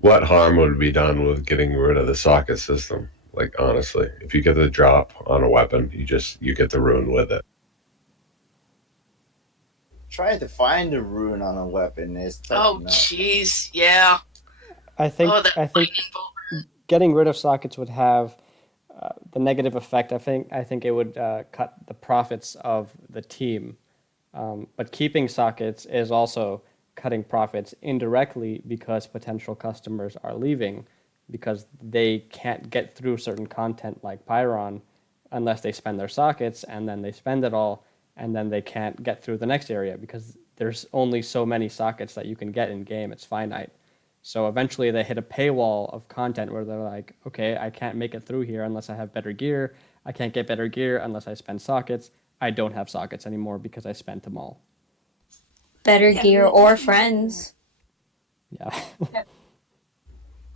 What harm would be done with getting rid of the socket system? Like honestly, if you get the drop on a weapon, you get the rune with it. Trying to find a rune on a weapon is tough Oh, enough. jeez, yeah. I think That I think lightning bolt. getting rid of sockets would have the negative effect. I think it would cut the profits of the team. But keeping sockets is also cutting profits indirectly because potential customers are leaving because they can't get through certain content like Pyron unless they spend their sockets and then they spend it all and then they can't get through the next area because there's only so many sockets that you can get in game. It's finite. So eventually they hit a paywall of content where they're like, okay, I can't make it through here unless I have better gear. I can't get better gear unless I spend sockets. I don't have sockets anymore because I spent them all. Better gear or friends. Yeah.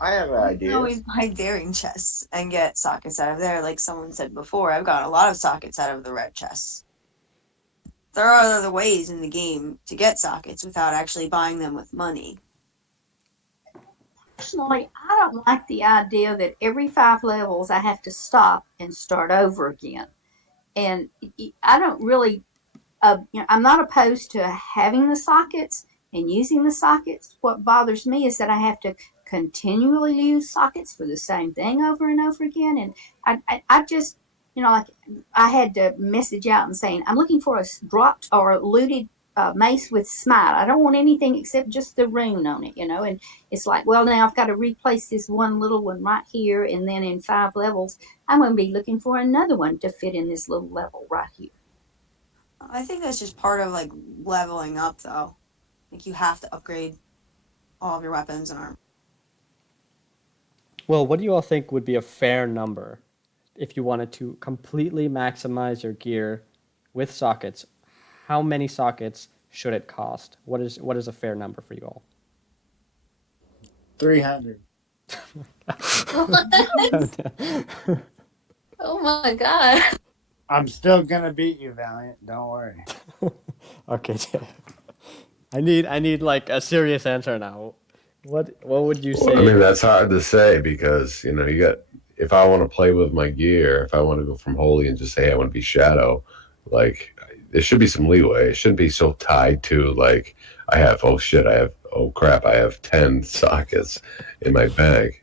I have an idea. I always buy daring chests and get sockets out of there. Like someone said before, I've got a lot of sockets out of the red chests. There are other ways in the game to get sockets without actually buying them with money. Personally, I don't like the idea that every 5 levels I have to stop and start over again. And I don't really, I'm not opposed to having the sockets and using the sockets. What bothers me is that I have to continually use sockets for the same thing over and over again. And I just, like I had to message out and saying, I'm looking for a dropped or looted mace with smite. I don't want anything except just the rune on it, and it's like, well, now I've got to replace this one little one right here, and then in 5 levels I'm going to be looking for another one to fit in this little level right here. I think that's just part of like leveling up though. Like you have to upgrade all of your weapons and armor. Well, what do you all think would be a fair number if you wanted to completely maximize your gear with sockets? How many sockets should it cost? What is a fair number for you all? 300. Oh my god. I'm still gonna beat you, Valiant. Don't worry. Okay, I need like a serious answer now. What would you I mean, say? that's hard to say because you got. If I want to play with my gear, if I want to go from holy and just say hey, I want to be shadow, like there should be some leeway. It shouldn't be so tied to like I have oh shit, I have oh crap, I have 10 sockets in my bag.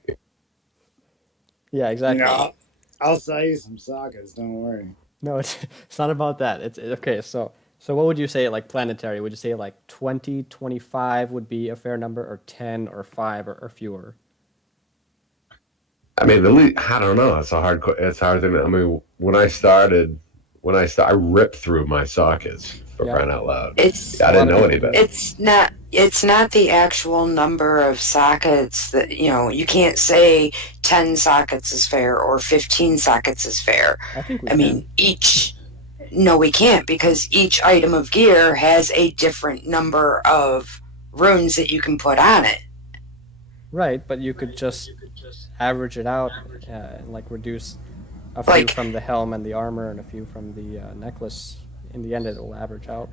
Yeah, You know, exactly. I'll sell you some sockets. Don't worry. No, it's not about that. Okay. So what would you say like planetary? Would you say like 20, 25 would be a fair number, or 10, or 5, or fewer? I mean, I don't know. It's a hard thing. I mean, I ripped through my sockets for Yeah, crying out loud. It's I a lot didn't of know people any do. better. it's not the actual number of sockets that you can't say 10 sockets is fair or 15 sockets is fair. I think we I can. mean, no, we can't because each item of gear has a different number of runes that you can put on it. Right, but you could just average it out, and like reduce a few Like, from the helm and the armor and a few from the necklace. In the end, it will average out.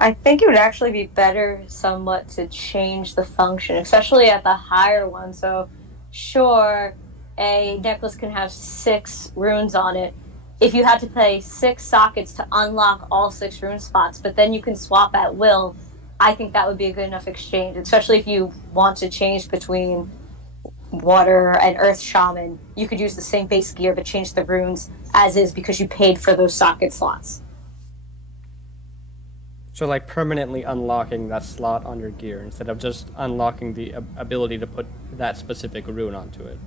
I think it would actually be better somewhat to change the function, especially at the higher one. So, sure, a necklace can have 6 runes on it. If you had to pay 6 sockets to unlock all 6 rune spots, but then you can swap at will, I think that would be a good enough exchange, especially if you want to change between water and earth shaman. You could use the same base gear but change the runes as is because you paid for those socket slots. So like permanently unlocking that slot on your gear instead of just unlocking the ability to put that specific rune onto it.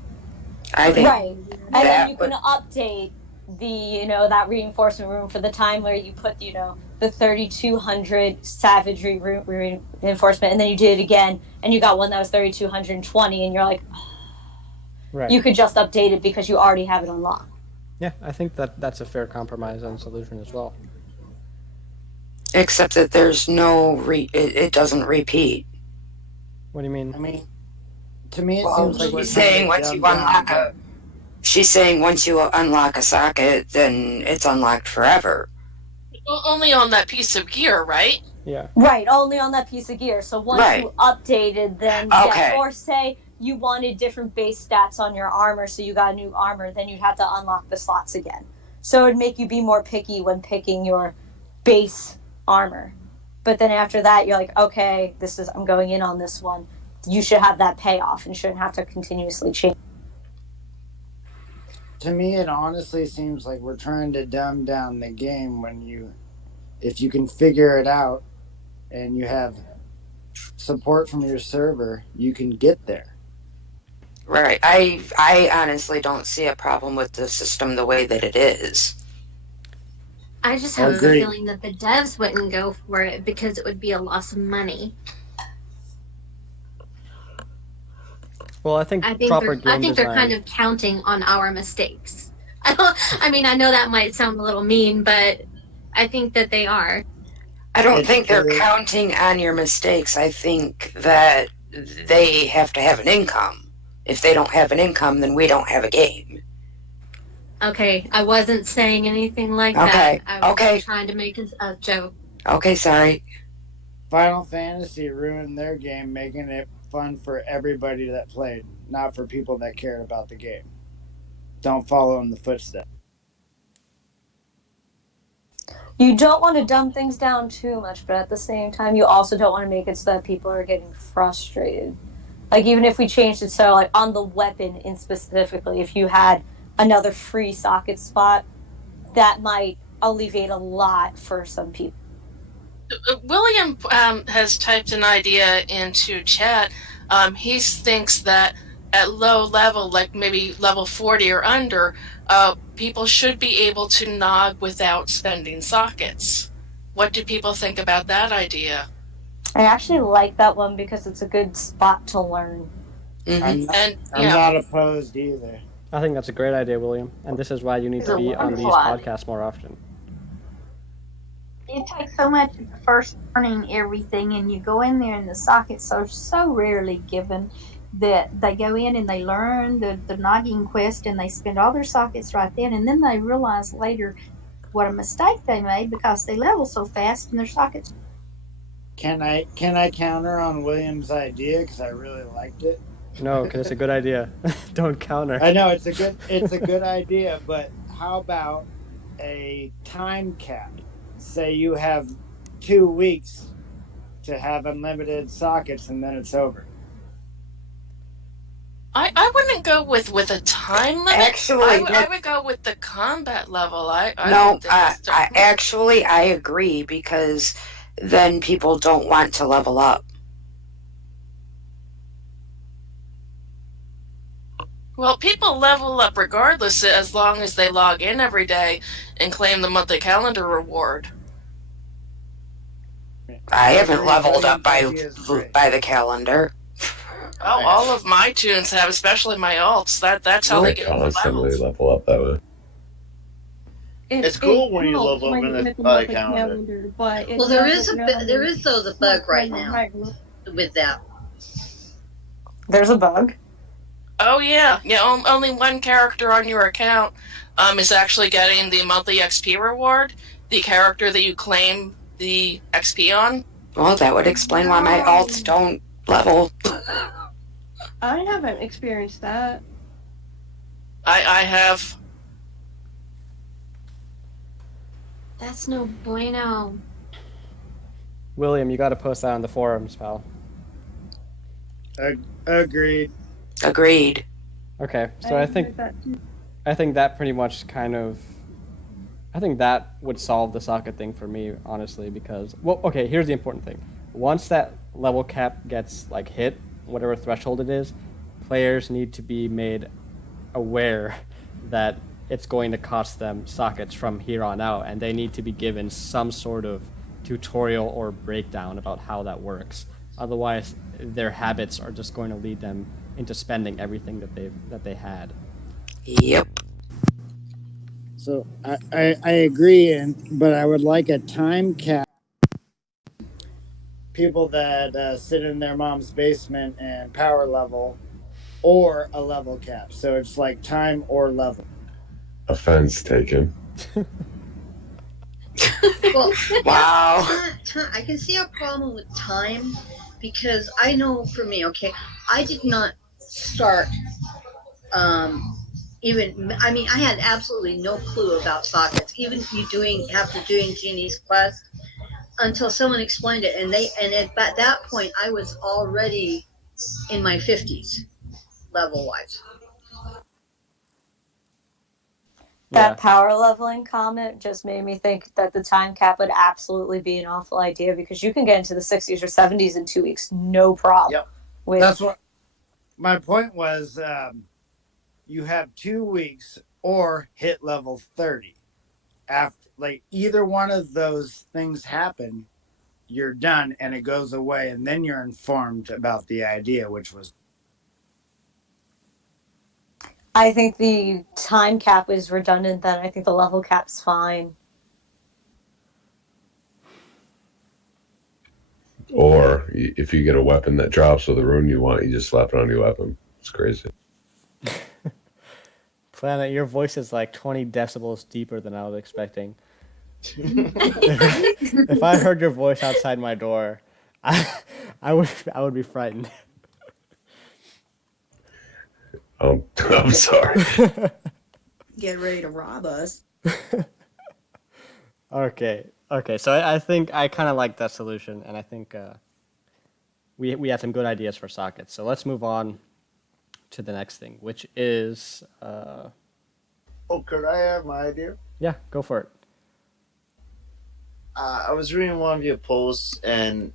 I think Right. And then you would can update that reinforcement room for the time where you put, the 3200 savagery reinforcement, and then you did it again, and you got one that was 3220, and you're like, Right. you could just update it because you already have it unlocked. Yeah, I think that's a fair compromise and solution as well. except that there's it doesn't repeat. What do you mean? I mean, to me, it Well, seems like we're she's trying saying to once you dumb unlock down. she's saying once you unlock a socket, then it's unlocked forever. Only on that piece of gear, right? Yeah. Right, only on that piece of gear. So once Right. you updated, then Okay. yes, or say you wanted different base stats on your armor, so you got new armor, then you'd have to unlock the slots again. So it'd make you be more picky when picking your base armor. But then after that, you're like, okay, I'm going in on this one. You should have that payoff and shouldn't have to continuously change. To me, it honestly seems like we're trying to dumb down the game if you can figure it out and you have support from your server, you can get there. Right. I honestly don't see a problem with the system the way that it is. I just have a Agreed. feeling that the devs wouldn't go for it because it would be a loss of money. Well, I think I think proper they're game they're design. kind of counting on our mistakes. I mean, I know that might sound a little mean, but I think that they are. I don't It's think they're true. counting on your mistakes. I think that they have to have an income. If they don't have an income, then we don't have a game. Okay, I wasn't saying anything like Okay, that. I was okay. trying to make a joke. Okay, sorry. Final Fantasy ruined their game, making it fun for everybody that played, not for people that cared about the game. Don't follow in the footsteps. You don't want to dumb things down too much, but at the same time, you also don't want to make it so that people are getting frustrated. Like, even if we changed it so, like, on the weapon in specifically, if you had another free socket spot, that might alleviate a lot for some people. William has typed an idea into chat. He thinks that at low level, like maybe level 40 or under, people should be able to nog without spending sockets. What do people think about that idea? I actually like that one because it's a good spot to learn. Mm-hmm. I'm not opposed either. I think that's a great idea, William, and this is why you need It's to a be on these wonderful idea. podcasts more often. It takes so much at the first learning everything, and you go in there, and the sockets are so rarely given that they go in and they learn the noggin quest, and they spend all their sockets right then, and then they realize later what a mistake they made because they level so fast and their sockets. Can I counter on William's idea because I really liked it? No, because it's a good idea. Don't counter. I know it's a good idea, but how about a time cap? Say you have 2 weeks to have unlimited sockets, and then it's over. I wouldn't go with a time limit. Actually, I would go with the combat level. I no, think that's I agree because then people don't want to level up. well, people level up regardless as long as they log in every day and claim the monthly calendar reward. I haven't agree, leveled up William's idea is great. by the calendar. Oh, all of my tunes have, especially my alts. That's how I they get constantly levels. level up that way. It's cool when you helps level up when in you the hit monthly calendar. but it Well, there is doesn't there really is though the bug right now highlight. with that. There's a bug. Oh yeah, only one character on your account is actually getting the monthly XP reward. The character that you claim the XP on. Well, that would explain why my alts don't level. I haven't experienced that. I have. That's no bueno. William, you got to post that on the forums, pal. Agreed. Agreed. Okay, so I think that pretty much I think that would solve the socket thing for me, honestly, because okay, here's the important thing. Once that level cap gets like hit, whatever threshold it is, players need to be made aware that it's going to cost them sockets from here on out, and they need to be given some sort of tutorial or breakdown about how that works. Otherwise, their habits are just going to lead them into spending everything that they had. Yep. So I agree, but I would like a time cap. People that sit in their mom's basement and power level, or a level cap. So it's like time or level. Offense taken. Well, Wow. I can see a problem with time because I know for me, okay, I did not start even. I mean, I had absolutely no clue about sockets. Even after doing Jeannie's quest, until someone explained it, and at that point, I was already in my 50s level wise. That power leveling comment just made me think that the time cap would absolutely be an awful idea because you can get into the 60s or 70s in 2 weeks, no problem. Yep. That's what my point was. You have 2 weeks or hit level 30. After either one of those things happen, you're done and it goes away, and then you're informed about the idea, which was. I think the time cap is redundant then. I think the level cap's fine. Or if you get a weapon that drops with a rune you want, you just slap it on your weapon. It's crazy. Planet, your voice is like 20 decibels deeper than I was expecting. If I heard your voice outside my door, I would be frightened. I'm sorry. Get ready to rob us. Okay. So I think I kind of like that solution, and I think we had some good ideas for sockets. So let's move on to the next thing, which is. Oh, could I have my idea? Yeah, go for it. I was reading one of your posts, and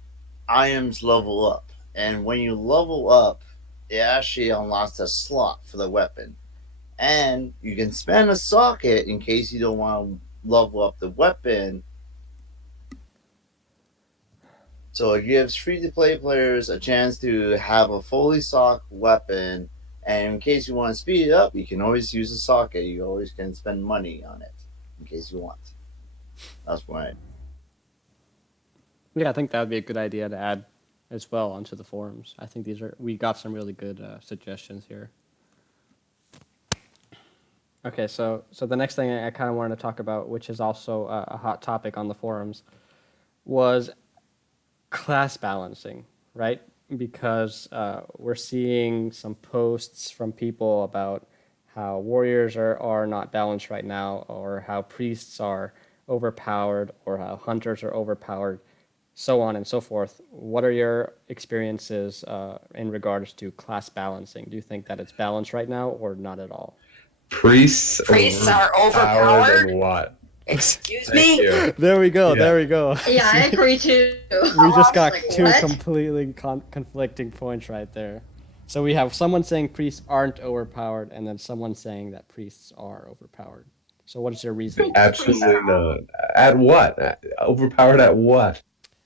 items level up. And when you level up, it actually unlocks a slot for the weapon. And you can spend a socket in case you don't want to level up the weapon. So it gives free-to-play players a chance to have a fully stocked weapon. And in case you want to speed it up, you can always use a socket. You always can spend money on it in case you want. That's why. Yeah, I think that would be a good idea to add as well onto the forums. I think we got some really good suggestions here. Okay, so the next thing I kind of wanted to talk about, which is also a hot topic on the forums, was class balancing, right? Because we're seeing some posts from people about how warriors are not balanced right now, or how priests are overpowered, or how hunters are overpowered, so on and so forth. What are your experiences in regards to class balancing? Do you think that it's balanced right now, or not at all? Priests Are overpowered overpowered. and what? Excuse Thank me. you. There we go. Yeah. There we go. Yeah, I agree too. We just got Like, two what? completely conflicting points right there. So we have someone saying priests aren't overpowered, and then someone saying that priests are overpowered. So what is your reasoning? Absolutely not. At what? Overpowered at what?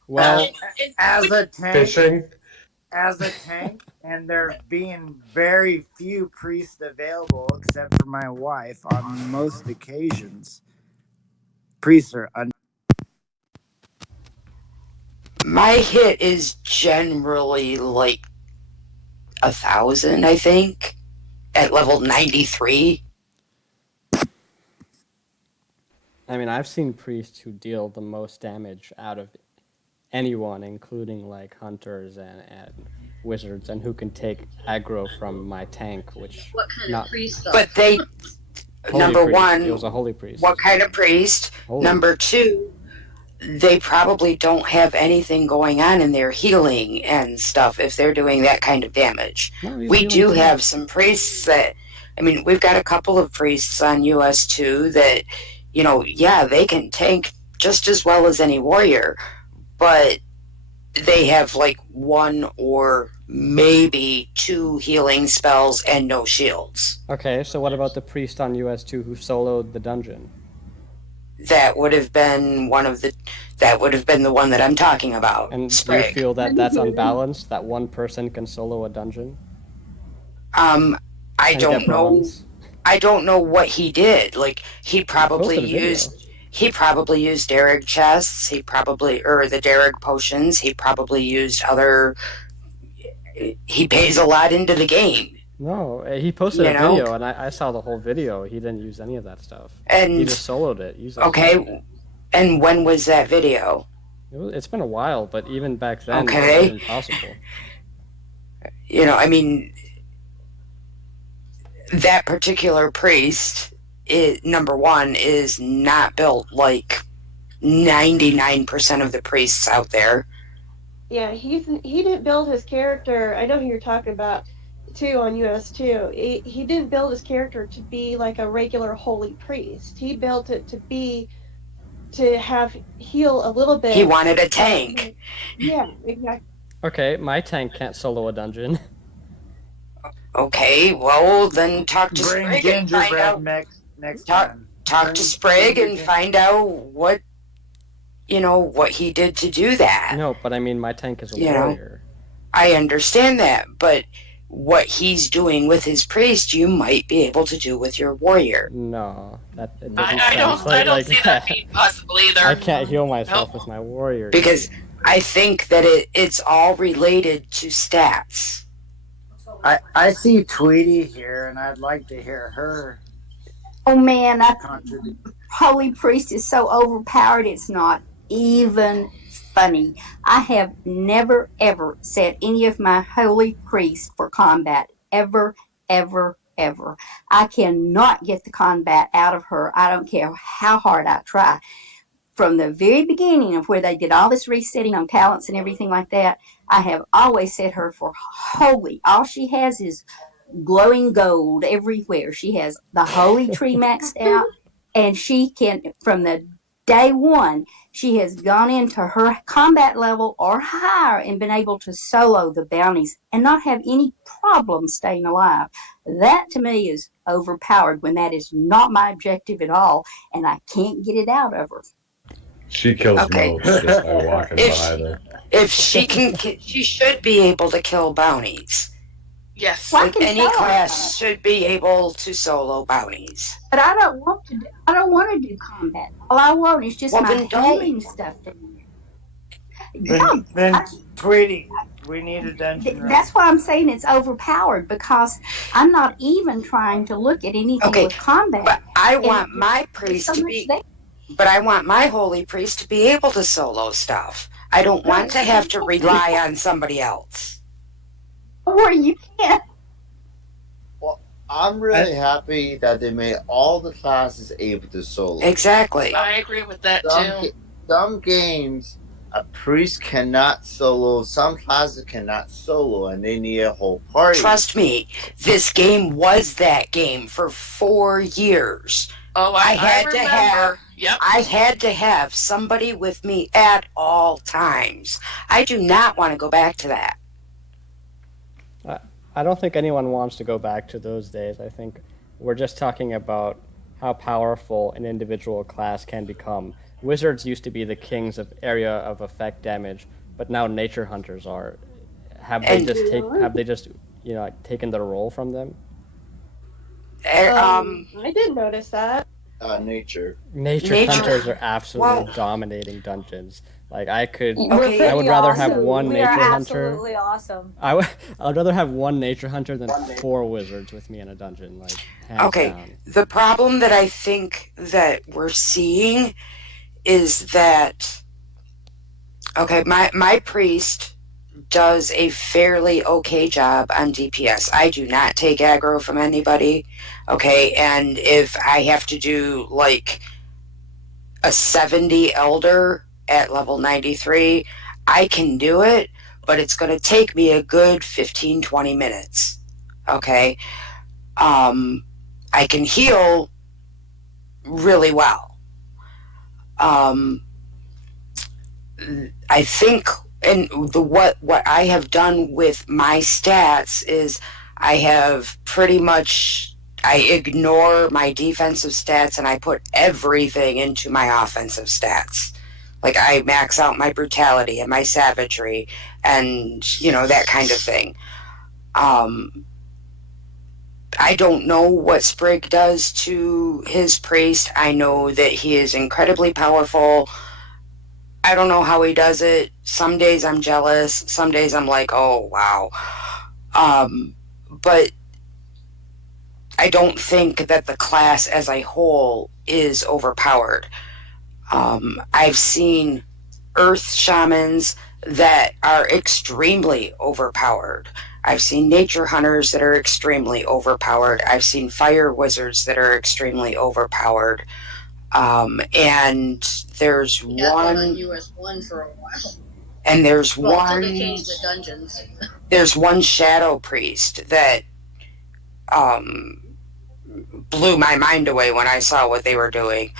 Well, As a tank, Fishing? and there being very few priests available, except for my wife, on most occasions, priests are My hit is generally like 1,000, I think, at level 93. I mean, I've seen priests who deal the most damage out of anyone, including like hunters and wizards, and who can take aggro from my tank, which What kind not of priest though? But they, holy number priest. one, It was a holy priest. what kind of priest? Holy. Number two, they probably don't have anything going on in their healing and stuff if they're doing that kind of damage. No, he's We healing do too. have some priests that, I mean, we've got a couple of priests on US2 that, you know, yeah, they can tank just as well as any warrior, but they have like one or maybe two healing spells and no shields. Okay, so what about the priest on US2 who soloed the dungeon? That would have been the one that I'm talking about. And do you Sprig. feel that that's unbalanced, that one person can solo a dungeon? I and don't get know. bronze? I don't know what he did. Like he probably posted a video. used Dereg chests. Or the Dereg potions. He probably used other. He pays a lot into the game. No, he posted You a know? video, and I saw the whole video. He didn't use any of that stuff. He And just soloed it. okay, and when was that video? It's been a while, but even back then, Okay. it was impossible. You know, I mean, that particular priest, number one, is not built like 99% of the priests out there. Yeah, he didn't build his character. I know who you're talking about too on US2. He didn't build his character to be like a regular holy priest. He built it to have heal a little bit. He wanted a tank. Yeah, exactly. Okay, my tank can't solo a dungeon. Okay, well then talk to bring Sprig and find gingerbread out. next Talk- time. Talk to Sprig and find out what he did to do that. No, but I mean, my tank is a You know. warrior. I understand that, but what he's doing with his priest, you might be able to do with your warrior. No, that it doesn't I don't translate like see that being possible either. I can't heal myself Nope. with my warrior. Because I think that it's all related to stats. I see Tweety here, and I'd like to hear her Oh man, contribute. Holy Priest is so overpowered, it's not even funny. I have never, ever set any of my Holy Priests for combat. Ever, ever, ever. I cannot get the combat out of her. I don't care how hard I try. From the very beginning of where they did all this resetting on talents and everything like that, I have always set her for holy. All she has is glowing gold everywhere. She has the holy tree maxed out, and she can, from the day one, she has gone into her combat level or higher and been able to solo the bounties and not have any problem staying alive. That to me is overpowered when that is not my objective at all, and I can't get it out of her. She kills Okay. most just by walking If- by there. If she can, she should be able to kill bounties. Yes. Well, I Like can any solo class should be able to solo bounties. But I don't want to. I don't want to do combat. All I want is just Well, my then don't. healing stuff. Yeah, Then Tweety, we need a dungeon run. that's why I'm saying it's overpowered, because I'm not even trying to look at anything Okay, with combat. But I And want my there's priest so to much be. there. But I want my holy priest to be able to solo stuff. I don't want Right. to have to rely on somebody else. Or you can't. Well, I'm really happy that they made all the classes able to solo. Exactly. I agree with that Some too. some games a priest cannot solo. Some classes cannot solo, and they need a whole party. Trust me, this game was that game for 4 years. Oh, I I had to have remember. Yep. I had to have somebody with me at all times. I do not want to go back to that. I don't think anyone wants to go back to those days. I think we're just talking about how powerful an individual class can become. Wizards used to be the kings of area of effect damage, but now nature hunters are. And Have they just like, taken the role from them? I did notice that. Nature. Nature Nature. hunters are absolutely Well, domating dungeons. Like I could, We're Okay. pretty I would rather have awesome. one We are nature hunter. absolutely awesome. I'd rather have one nature hunter than 4 wizards with me in a dungeon, like hands okay, down. the problem that I think that we're seeing is that okay, my priest does a fairly okay job on DPS. I do not take aggro from anybody. Okay, and if I have to do like a 70 elder at level 93, I can do it, but it's going to take me a good 15-20 minutes. Okay? I can heal really well. I think and what I have done with my stats is I have pretty much I ignore my defensive stats and I put everything into my offensive stats. Like I max out my brutality and my savagery and that kind of thing. I don't know what Sprig does to his priest. I know that he is incredibly powerful. I don't know how he does it. Some days I'm jealous. Some days I'm like, oh wow. But I don't think that the class as a whole is overpowered. I've seen earth shamans that are extremely overpowered. I've seen nature hunters that are extremely overpowered. I've seen fire wizards that are extremely overpowered. And there's Had one on one, US1 for a while. and there's Well, until one, they changed the dungeons. there's one shadow priest that blew my mind away when I saw what they were doing.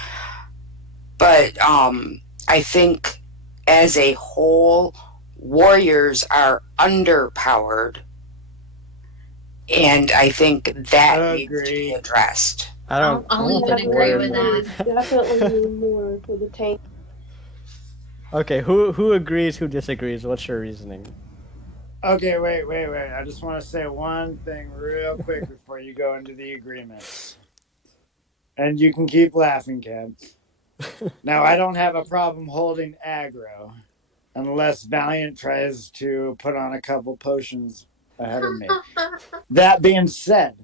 But I think as a whole, warriors are underpowered, and I think that needs to be Agreed. addressed. I I'll don't even think agree with warriors. that. Definitely more for the tank. Okay, who agrees? Who disagrees? What's your reasoning? Okay, wait. I just want to say one thing real quick before you go into the agreements. And you can keep laughing, Cab. Now, I don't have a problem holding aggro unless Valiant tries to put on a couple potions ahead of me. That being said,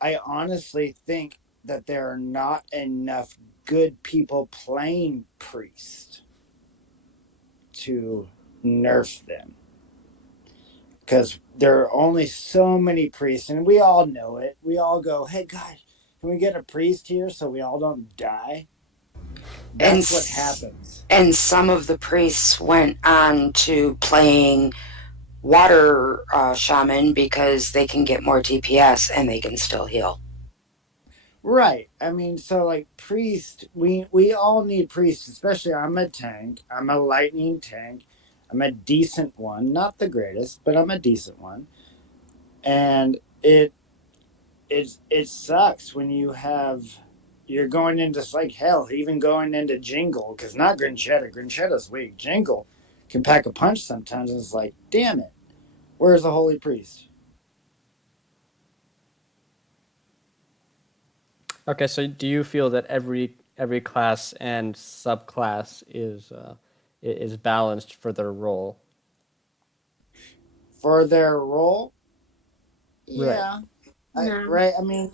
I honestly think that there are not enough good people playing Priest to nerf them. Because there are only so many priests, and we all know it. We all go, hey, God, can we get a priest here so we all don't die? That's what happens. And some of the priests went on to playing water shaman because they can get more DPS and they can still heal. Right. I mean, so like priest, we all need priests, especially I'm a tank. I'm a lightning tank. I'm a decent one, not the greatest, but I'm a decent one. And it sucks when you're going into like hell, even going into Jingle, because not Grinchetta's weak. Jingle can pack a punch sometimes, and it's like, damn it, where's the holy priest? Okay, so do you feel that every class and subclass is balanced for their role? For their role? Right. Yeah. No. Right. I mean,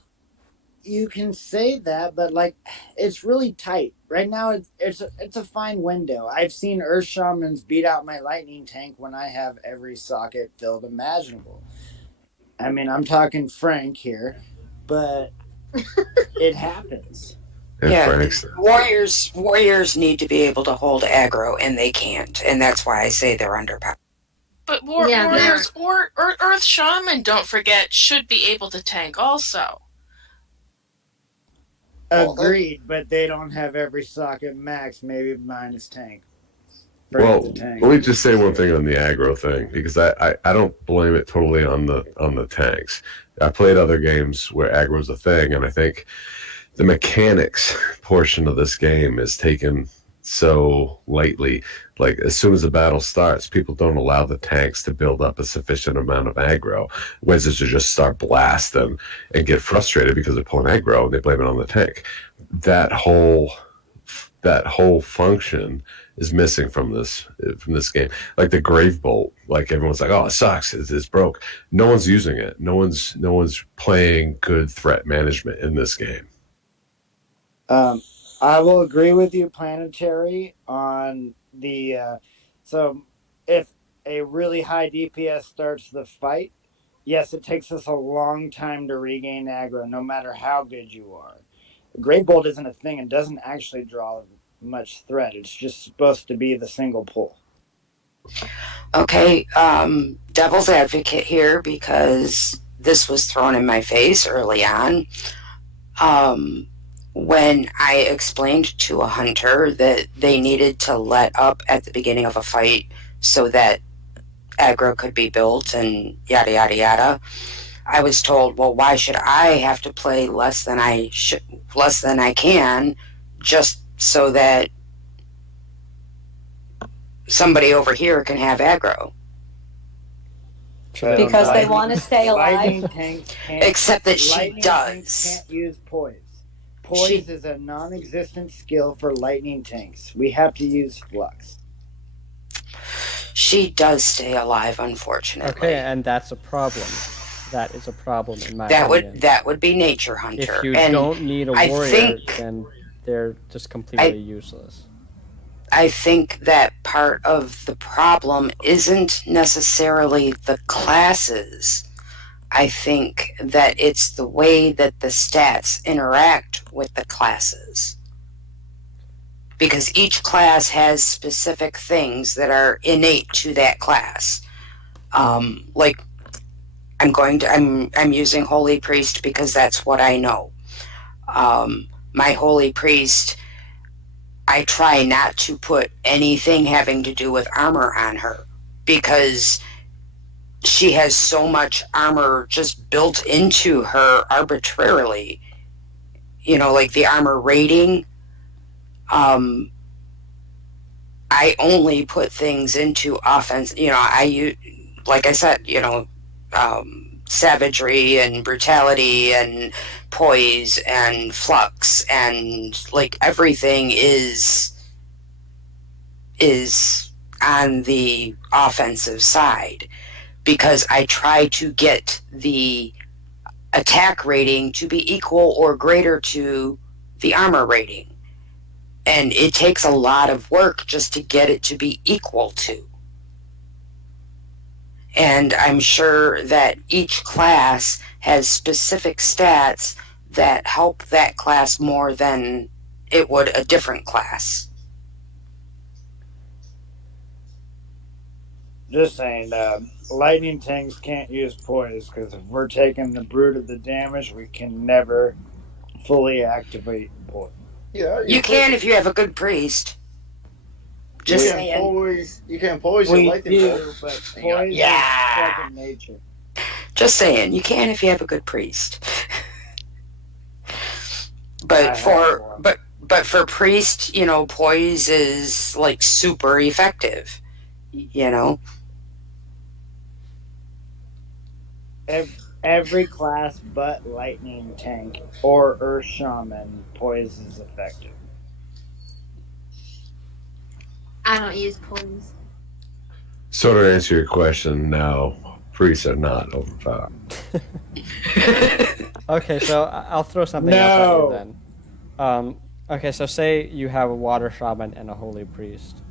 you can say that, but like, it's really tight right now. It's a fine window. I've seen Earth Shamans beat out my lightning tank when I have every socket filled imaginable. I mean, I'm talking Frank here, but it happens. And Yeah, Frank's warriors need to be able to hold aggro, and they can't, and that's why I say they're underpowered. But Yeah, warriors or Earth Shaman, don't forget, should be able to tank also. Agreed, but they don't have every socket max, maybe minus tank. well, The tank. let me just say one thing on the aggro thing, because I don't blame it totally on the tanks. I played other games where aggro is a thing, and I think the mechanics portion of this game is taken so lightly. Like, as soon as the battle starts, people don't allow the tanks to build up a sufficient amount of aggro. Wizards will just start blasting and get frustrated because they're pulling aggro, and they blame it on the tank. That whole function is missing from this game. Like the Grave Bolt, like everyone's like, oh, it sucks, it's broke. No one's using it. No one's playing good threat management in this game. I will agree with you, Planetary, on the. So, if a really high DPS starts the fight, yes, it takes us a long time to regain aggro, no matter how good you are. Great Bolt isn't a thing and doesn't actually draw much threat. It's just supposed to be the single pull. Okay, devil's advocate here, because this was thrown in my face early on. When I explained to a hunter that they needed to let up at the beginning of a fight so that aggro could be built and yada yada yada, I was told, well, why should I have to play less than I can, just so that somebody over here can have aggro? Because they want to stay alive. Except that she lightning does. Tanks can't use poise. Poise is a non-existent skill for lightning tanks. We have to use flux. She does stay alive, unfortunately. Okay, and that's a problem. That is a problem in my opinion. That would be Nature Hunter. If you and don't need a warrior, then they're just completely useless. I think that part of the problem isn't necessarily the classes. I think that it's the way that the stats interact with the classes. Because each class has specific things that are innate to that class. Like, I'm using Holy Priest because that's what I know. My Holy Priest, I try not to put anything having to do with armor on her, because she has so much armor just built into her arbitrarily. You know, like the armor rating. I only put things into offense. You know, I use, like I said, you know, savagery and brutality and poise and flux, and like everything is on the offensive side, because I try to get the attack rating to be equal or greater to the armor rating. And it takes a lot of work just to get it to be equal to. And I'm sure that each class has specific stats that help that class more than it would a different class. Just saying, lightning tanks can't use poise, because if we're taking the brute of the damage, we can never fully activate poise. Yeah, you can if you have a good priest. Just saying. You can poise your lightning bolt. But poise is second nature. Just saying, you can if you have a good priest. But for priest, you know, poise is like super effective. You know. Every class but lightning tank or earth shaman, poise is effective. I don't use poise. So to answer your question, no, priests are not overpowered. Okay, so I'll throw something else at you No. then. Okay, so say you have a water shaman and a holy priest.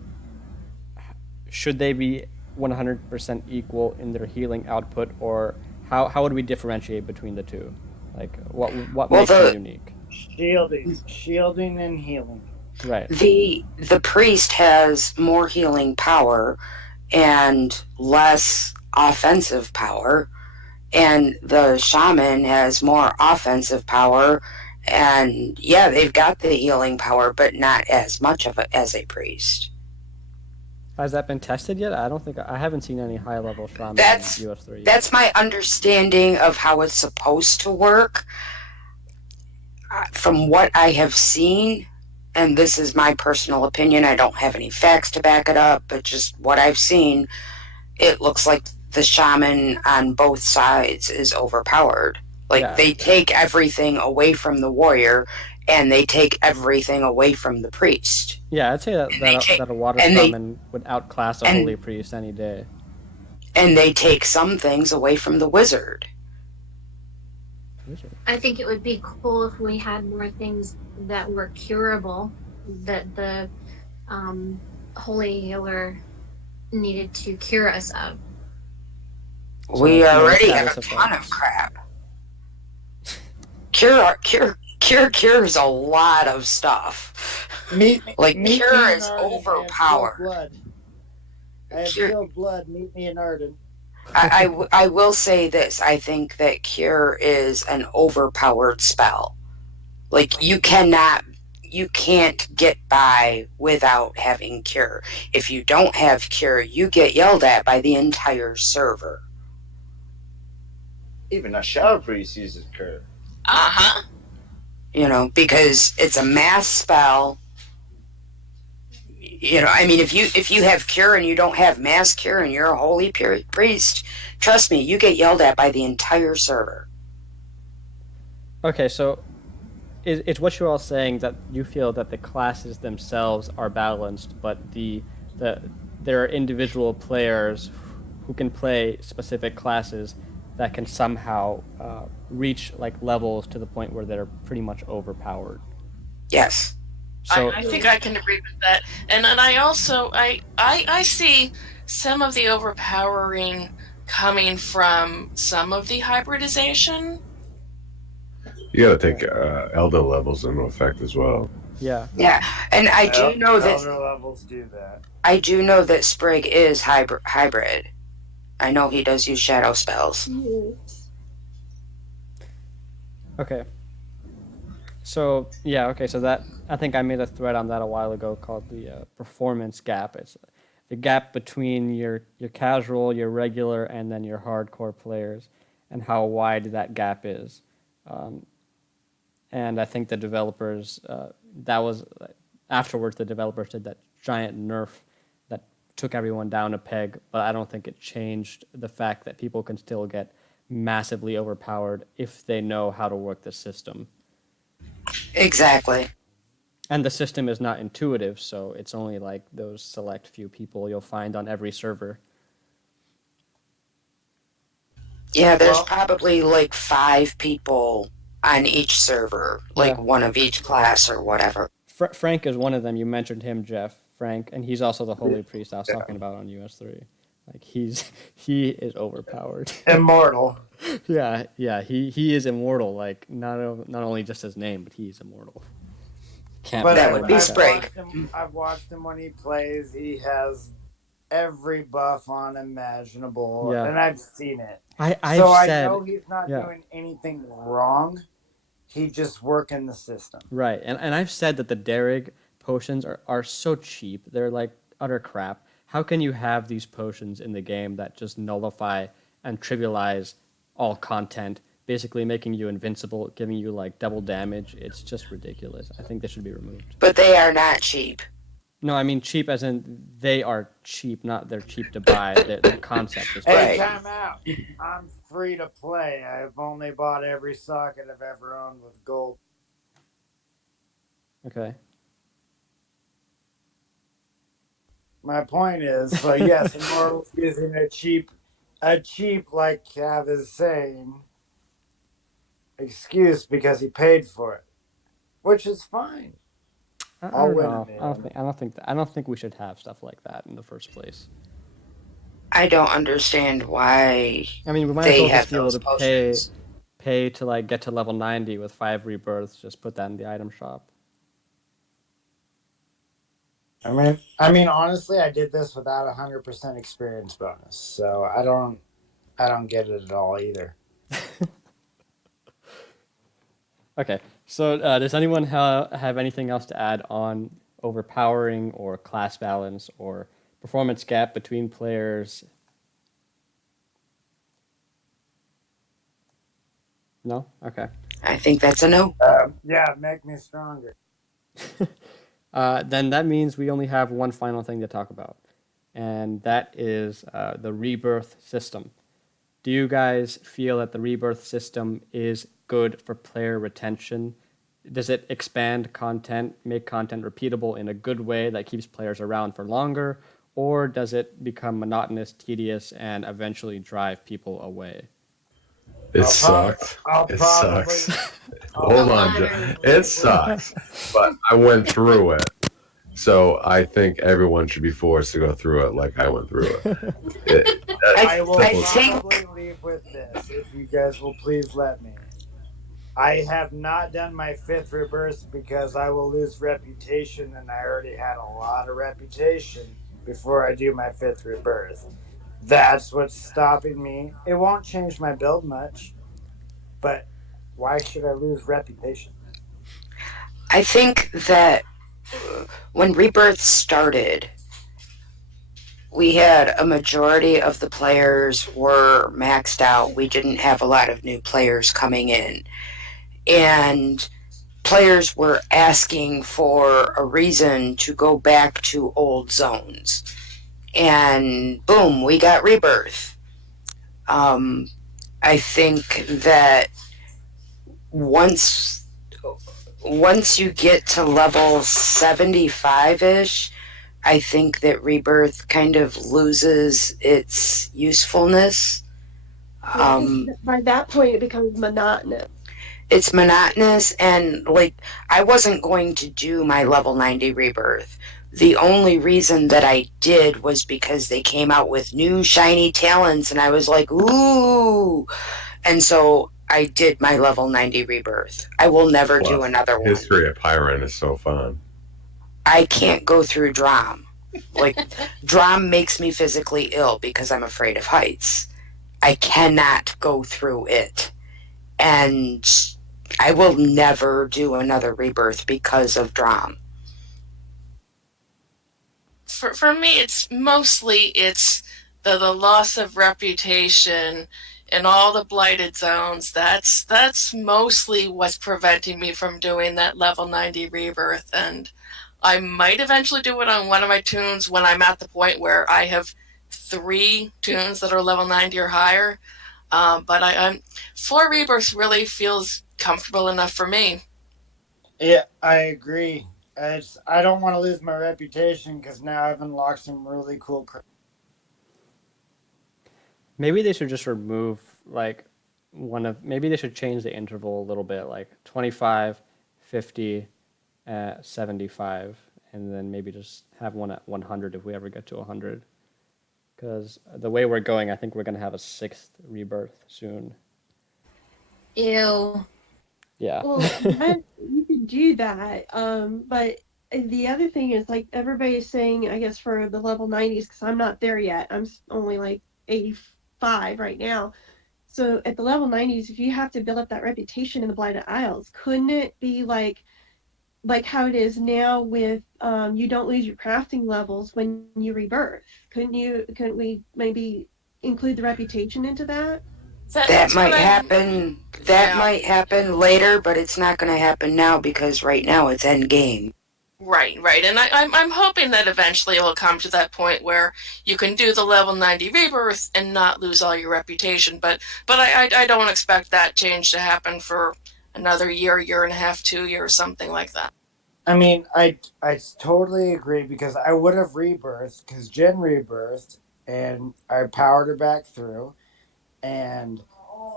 Should they be 100% equal in their healing output, or how would we differentiate between the two? Like, what Well, makes them unique? Shielding and healing. Right. the priest has more healing power and less offensive power, and the shaman has more offensive power. And yeah, they've got the healing power, but not as much of it as a priest. Has that been tested yet? I don't think I haven't seen any high level shaman That's in US3 yet. that's my understanding of how it's supposed to work. From what I have seen, and this is my personal opinion, I don't have any facts to back it up, but just what I've seen, it looks like the shaman on both sides is overpowered. Like, Yeah. they take everything away from the warrior, and they take everything away from the priest. Yeah, I'd say that a water and they- shaman would outclass a and- holy priest any day. And they take some things away from the wizard. I think it would be cool if we had more things that were curable that the holy healer needed to cure us of. We So, already no have a status ton effects. of crap. Cure cures a lot of stuff. Meet Like, me Cure in is Arden. overpowered. I have Cure- chilled blood. Meet me in Arden. I will say this. I think that Cure is an overpowered spell. Like, you can't get by without having Cure. If you don't have Cure, you get yelled at by the entire server. Even a Shadow Priest uses Cure. Uh-huh. You know, because it's a mass spell. You know, I mean, if you have Cure and you don't have mass Cure and you're a holy priest, trust me, you get yelled at by the entire server. Okay, so it's what you're all saying that you feel that the classes themselves are balanced, but there are individual players who can play specific classes that can somehow reach like levels to the point where they're pretty much overpowered. Yes. So I think I can agree with that. And I also I see some of the overpowering coming from some of the hybridization. You got to take elder levels into effect as well. yeah, And I do know that Elder levels do that. I do know that Sprig is hybrid. I know he does use shadow spells. okay. So yeah, okay. So that I think I made a thread on that a while ago called the performance gap. It's the gap between your casual, your regular, and then your hardcore players, and how wide that gap is. And I think the developers that was afterwards the developers did that giant nerf that took everyone down a peg, but I don't think it changed the fact that people can still get massively overpowered if they know how to work the system. Exactly. And the system is not intuitive, so it's only like those select few people you'll find on every server. Yeah, there's probably like 5 people on each server, like Yeah. one of each class or whatever. Frank is one of them. You mentioned him, Jeff. Frank, and he's also the holy priest I was talking about on US3. Like he is overpowered. Immortal. yeah, he is immortal. Like not only just his name, but he's immortal. Can't But be that would be that. Sprig. I've watched him when he plays. He has every buff on imaginable, Yeah. and I've seen it. I I know he's not yeah. doing anything wrong. He's just working the system. Right, and I've said that the Derrig potions are so cheap. They're like utter crap. How can you have these potions in the game that just nullify and trivialize all content, basically making you invincible, giving you like double damage? It's just ridiculous. I think they should be removed. But they are not cheap. No, I mean cheap as in they are cheap, not they're cheap to buy. The concept is Hey, Right. time out. I'm free to play. I've only bought every socket I've ever owned with gold. okay. My point is, like, yes, Immortal's using a cheap like Cav is saying. excuse because he paid for it, which is fine. I I'll don't win in know. the I don't end. think. I don't think. I don't think we should have stuff like that in the first place. I don't understand why I mean, we might as they well just have be able those to pay, potions. pay to like get to level 90 with 5 rebirths. Just put that in the item shop. I mean, honestly, I did this without 100% experience bonus, so I don't get it at all either. Okay. So, does anyone have anything else to add on overpowering or class balance or performance gap between players? No? Okay. I think that's a no. Yeah, make me stronger. Then that means we only have one final thing to talk about, and that is the rebirth system. Do you guys feel that the rebirth system is good for player retention? Does it expand content, make content repeatable in a good way that keeps players around for longer, or does it become monotonous, tedious, and eventually drive people away? It I'll, prob- sucks. I'll It probably. sucks. I'll Hold The on, probably latter. Joe. It sucks. But I went through it. So I think everyone should be forced to go through it like I went through it. I will I Simple. think probably leave with this, if you guys will please let me. I have not done my 5th rebirth because I will lose reputation, and I already had a lot of reputation before I do my 5th rebirth. That's what's stopping me. It won't change my build much, but why should I lose reputation? I think that when Rebirth started, we had a majority of the players were maxed out. We didn't have a lot of new players coming in. And players were asking for a reason to go back to old zones. And boom, we got Rebirth. Um, I think that once once you get to level 75-ish, I think that Rebirth kind of loses its usefulness. Yeah, I think by that point it becomes monotonous. It's monotonous, and like, I wasn't going to do my level 90 Rebirth. The only reason that I did was because they came out with new shiny talents, and I was like, ooh. And so I did my level 90 Rebirth. I will never do Plus, another one. History of Pyron is so fun. I can't go through Drom. Like, Drom makes me physically ill because I'm afraid of heights. I cannot go through it. And I will never do another Rebirth because of Drom. For me, it's mostly the loss of reputation and all the blighted zones. That's mostly what's preventing me from doing that level 90 rebirth. And I might eventually do it on one of my tunes when I'm at the point where I have 3 tunes that are level 90 or higher. But I'm 4 rebirths really feels comfortable enough for me. Yeah, I agree. I don't want to lose my reputation because now I've unlocked some really cool. Maybe they should just remove like maybe they should change the interval a little bit, like 25, 50, 75, and then maybe just have one at 100 if we ever get to 100. Because the way we're going, I think we're going to have a 6th rebirth soon. Ew. Yeah. Well, you could do that. But the other thing is, like, everybody's saying, I guess, for the level 90s, because I'm not there yet. I'm only like 85 right now. So at the level 90s, if you have to build up that reputation in the Blighted Isles, couldn't it be like how it is now with you don't lose your crafting levels when you rebirth? Couldn't we maybe include the reputation into that? That That's what might I'm. happen. That Yeah. might happen later, but it's not going to happen now because right now it's end game. Right, and I'm hoping that eventually it will come to that point where you can do the level 90 rebirth and not lose all your reputation. But I don't expect that change to happen for another year and a half, 2 years, something like that. I mean, I totally agree because I would have rebirthed because Jen rebirthed and I powered her back through, and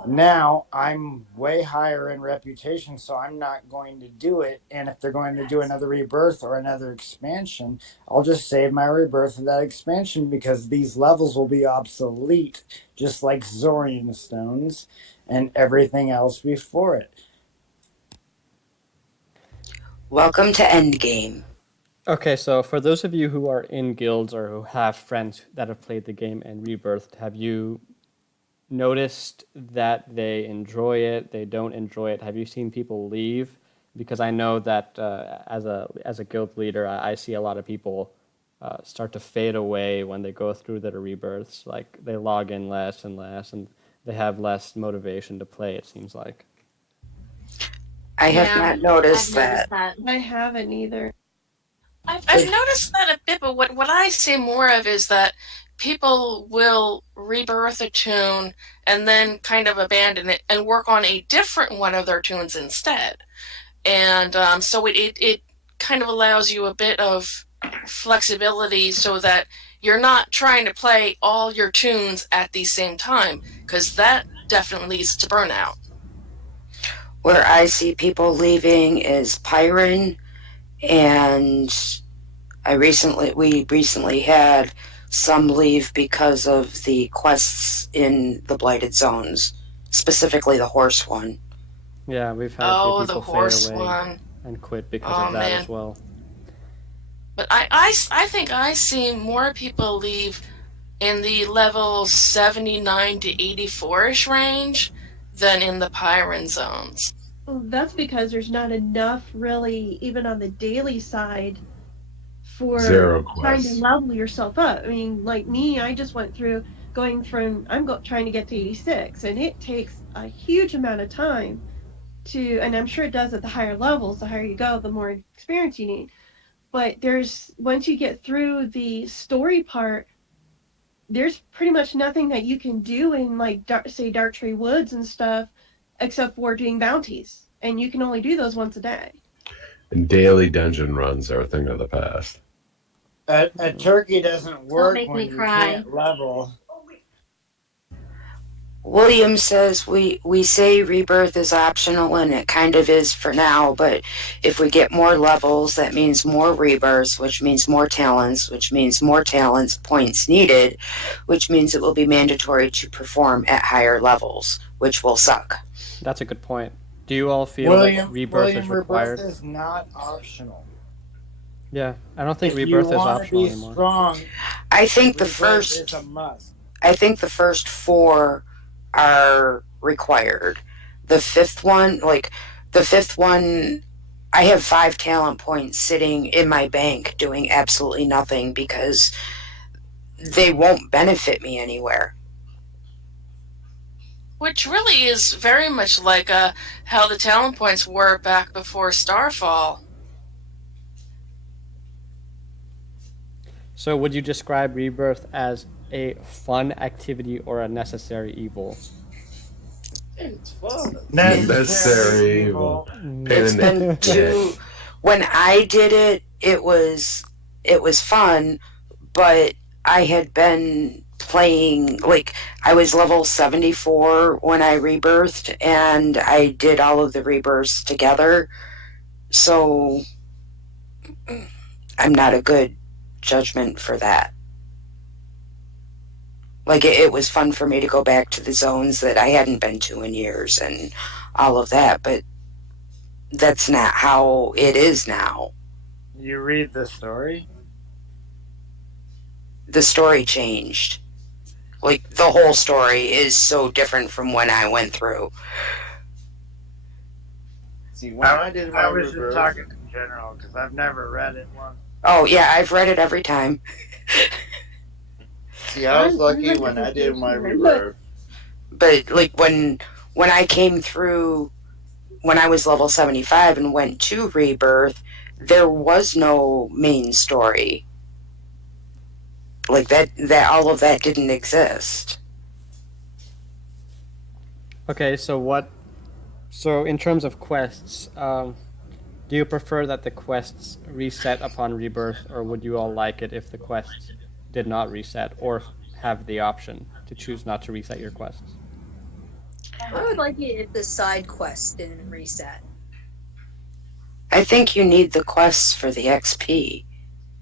Now I'm way higher in reputation, so I'm not going to do it. And if they're going to do another rebirth or another expansion, I'll just save my rebirth for that expansion because these levels will be obsolete, just like Zorian stones and everything else before it. Welcome to Endgame. Okay, so for those of you who are in guilds or who have friends that have played the game and rebirthed, have you noticed that they enjoy it, they don't enjoy it? Have you seen people leave? Because I know that as a guild leader, I see a lot of people start to fade away when they go through their rebirths. Like they log in less and less, and they have less motivation to play. It seems like. I have Yeah, not I've noticed noticed that. that. I haven't either. I've noticed that a bit, but what I see more of is that people will rebirth a tune and then kind of abandon it and work on a different one of their tunes instead. And so it kind of allows you a bit of flexibility so that you're not trying to play all your tunes at the same time, because that definitely leads to burnout. Where I see people leaving is Pyron, and we recently had some leave because of the quests in the Blighted Zones, specifically the horse one. Yeah, we've had a few Oh, the people fade horse away one. and quit because Oh of that as man. well. But I think I see more people leave in the level 79 to 84ish range than in the Pyron zones. Well, that's because there's not enough really, even on the daily side, for Zero trying to quests. level yourself up. I mean, like me, I just went through trying to get to 86, and it takes a huge amount of time and I'm sure it does at the higher levels. The higher you go, the more experience you need. But once you get through the story part, there's pretty much nothing that you can do in like say Darktree Woods and stuff, except for doing bounties, and you can only do those once a day. And daily dungeon runs are a thing of the past. A turkey doesn't Don't work make when me you cry. can't level. William says we say rebirth is optional, and it kind of is for now, but if we get more levels, that means more rebirths, which means more talents, which means more talents points needed, which means it will be mandatory to perform at higher levels, which will suck. That's a good point. Do you all feel that rebirth is Rebirth required? is not optional. Yeah, I don't think If you rebirth is want to optional be anymore. strong, I think the rebirth is a first must. I think the first four are required. The fifth one, I have 5 talent points sitting in my bank doing absolutely nothing because they won't benefit me anywhere. Which really is very much like how the talent points were back before Starfall. So, would you describe rebirth as a fun activity or a necessary evil? It's fun. Necessary evil. Pain It's in been the too. When I did it, it was fun, but I had been playing like I was level 74 when I rebirthed, and I did all of the rebirths together. So I'm not a good judgment for that. Like it was fun for me to go back to the zones that I hadn't been to in years and all of that, but that's not how it is now. You read the story? The story changed. Like the whole story is so different from when I went through. See, when I did my I was rebirth, just talking in general because I've never read it once. Oh yeah, I've read it every time. see, I was lucky when I did my rebirth. But like when I came through when I was level 75 and went to rebirth, there was no main story. Like that all of that didn't exist. Okay, so what? So, in terms of quests, do you prefer that the quests reset upon rebirth, or would you all like it if the quests did not reset, or have the option to choose not to reset your quests? I would like it if the side quests didn't reset. I think you need the quests for the XP.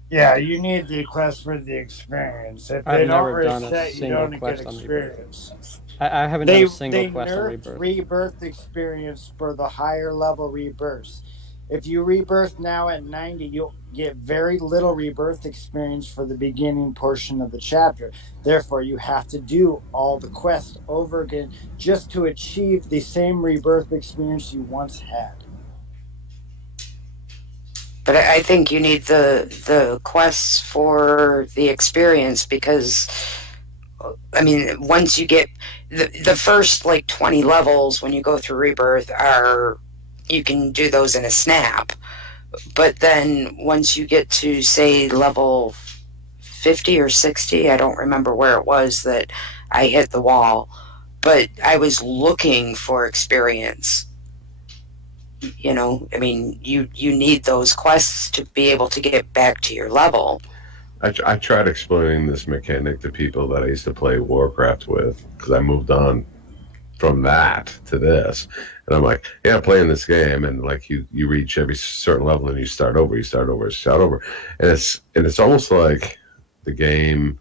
Yeah, you need the quest for the experience. If I've they don't never done a reset, you single don't get quest on Rebirth. experience. I haven't done They a single they quest on nerfed Rebirth. rebirth experience for the higher level rebirths. If you rebirth now at 90, you'll get very little rebirth experience for the beginning portion of the chapter. Therefore, you have to do all the quests over again just to achieve the same rebirth experience you once had. But I think you need the quests for the experience because I mean, once you get the first like 20 levels when you go through rebirth are you can do those in a snap. But then once you get to say level 50 or 60, I don't remember where it was that I hit the wall, but I was looking for experience. You know, I mean, you need those quests to be able to get back to your level. I tried explaining this mechanic to people that I used to play Warcraft with because I moved on from that to this, and I'm like, yeah, I'm playing this game, and like you reach every certain level and you start over, and it's almost like the game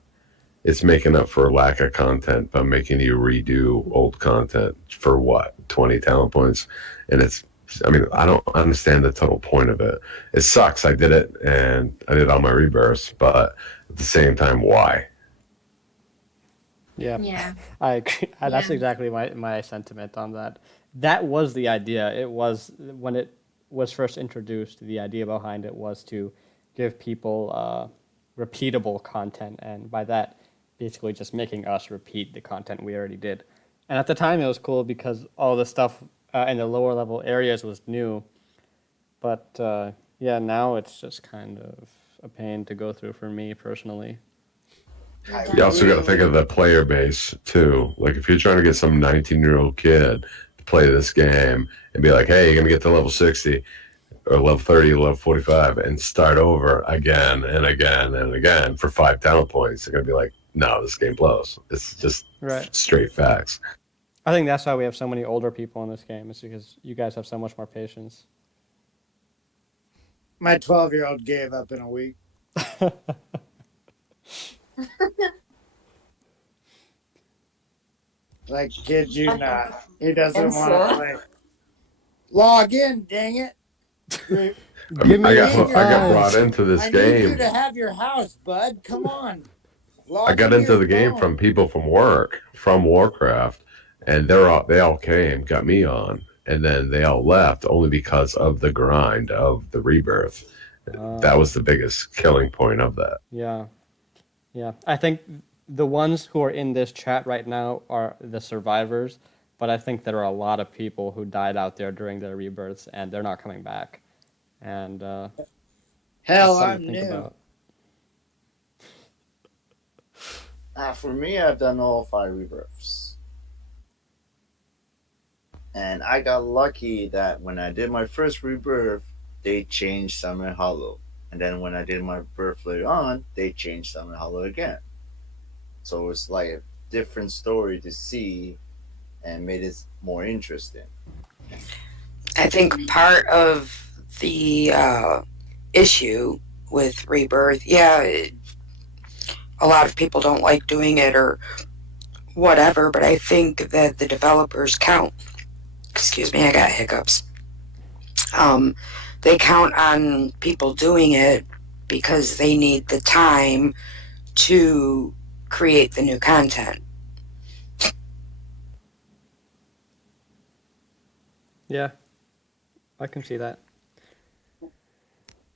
it's making up for lack of content by making you redo old content for what 20 talent points, and it's. I mean, I don't understand the total point of it. It sucks. I did it, and I did all my rebirths, but at the same time, why? Yeah, Yeah. I agree. That's Yeah. exactly my sentiment on that. That was the idea. It was when it was first introduced. The idea behind it was to give people repeatable content, and by that, basically just making us repeat the content we already did. And at the time, it was cool because all the stuff in the lower level areas was new. But yeah, now it's just kind of a pain to go through for me personally. You also got to think of the player base too. Like if you're trying to get some 19-year-old kid to play this game and be like, "Hey, you're gonna get to level 60 or level 30, level 45, and start over again and again and again for 5 talent points," they're gonna be like, "No, this game blows." It's just Right. straight facts. I think that's why we have so many older people in this game. It's because you guys have so much more patience. My 12-year-old gave up in a week. Like, kid you not. He doesn't want to play. Log in, dang it. Give me I got brought into this I game. need you to have your house, bud. Come on. I got into the game from people from work, from Warcraft, and they all came, got me on, and then they all left only because of the grind of the rebirth. That was the biggest killing point of that. Yeah. Yeah. I think the ones who are in this chat right now are the survivors, but I think there are a lot of people who died out there during their rebirths and they're not coming back. And hell, that's something I'm to think new. about. For me, I've done all 5 rebirths. And I got lucky that when I did my first rebirth, they changed Summer Hollow. And then when I did my birth later on, they changed Summer Hollow again. So it's like a different story to see and made it more interesting. I think part of the issue with rebirth, a lot of people don't like doing it or whatever, but I think that the developers count. Excuse me, I got hiccups. They count on people doing it because they need the time to create the new content. Yeah. I can see that.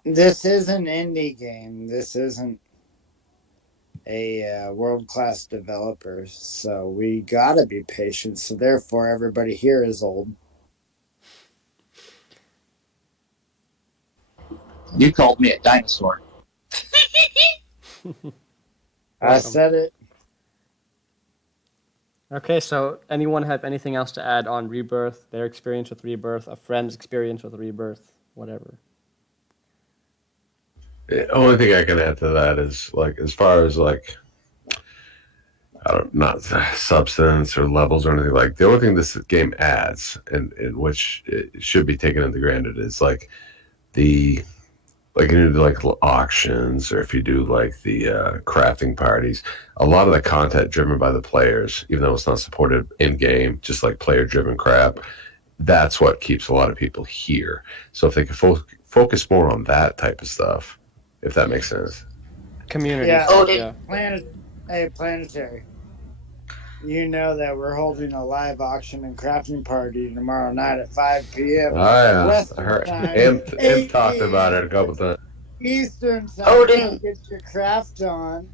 This is an indie game. This isn't a world-class developer, so we gotta be patient. So therefore, everybody here is old. You called me a dinosaur. I said it. Okay, so anyone have anything else to add on Rebirth, their experience with Rebirth, a friend's experience with Rebirth, whatever? The only thing I can add to that is like as far as like not substance or levels or anything like. The only thing this game adds, and which it should be taken into granted, is like the like you do like auctions, or if you do like the crafting parties, a lot of the content driven by the players, even though it's not supported in game, just like player driven crap. That's what keeps a lot of people here. So if they could focus more on that type of stuff, if that makes sense. Community. Yeah. Oh, Hey, Planetary. You know that we're holding a live auction and crafting party tomorrow night at 5 p.m. Oh yeah, Western I heard. time, Imp 8 talked about p.m. it a couple times. Eastern time. Odin- Get your craft on.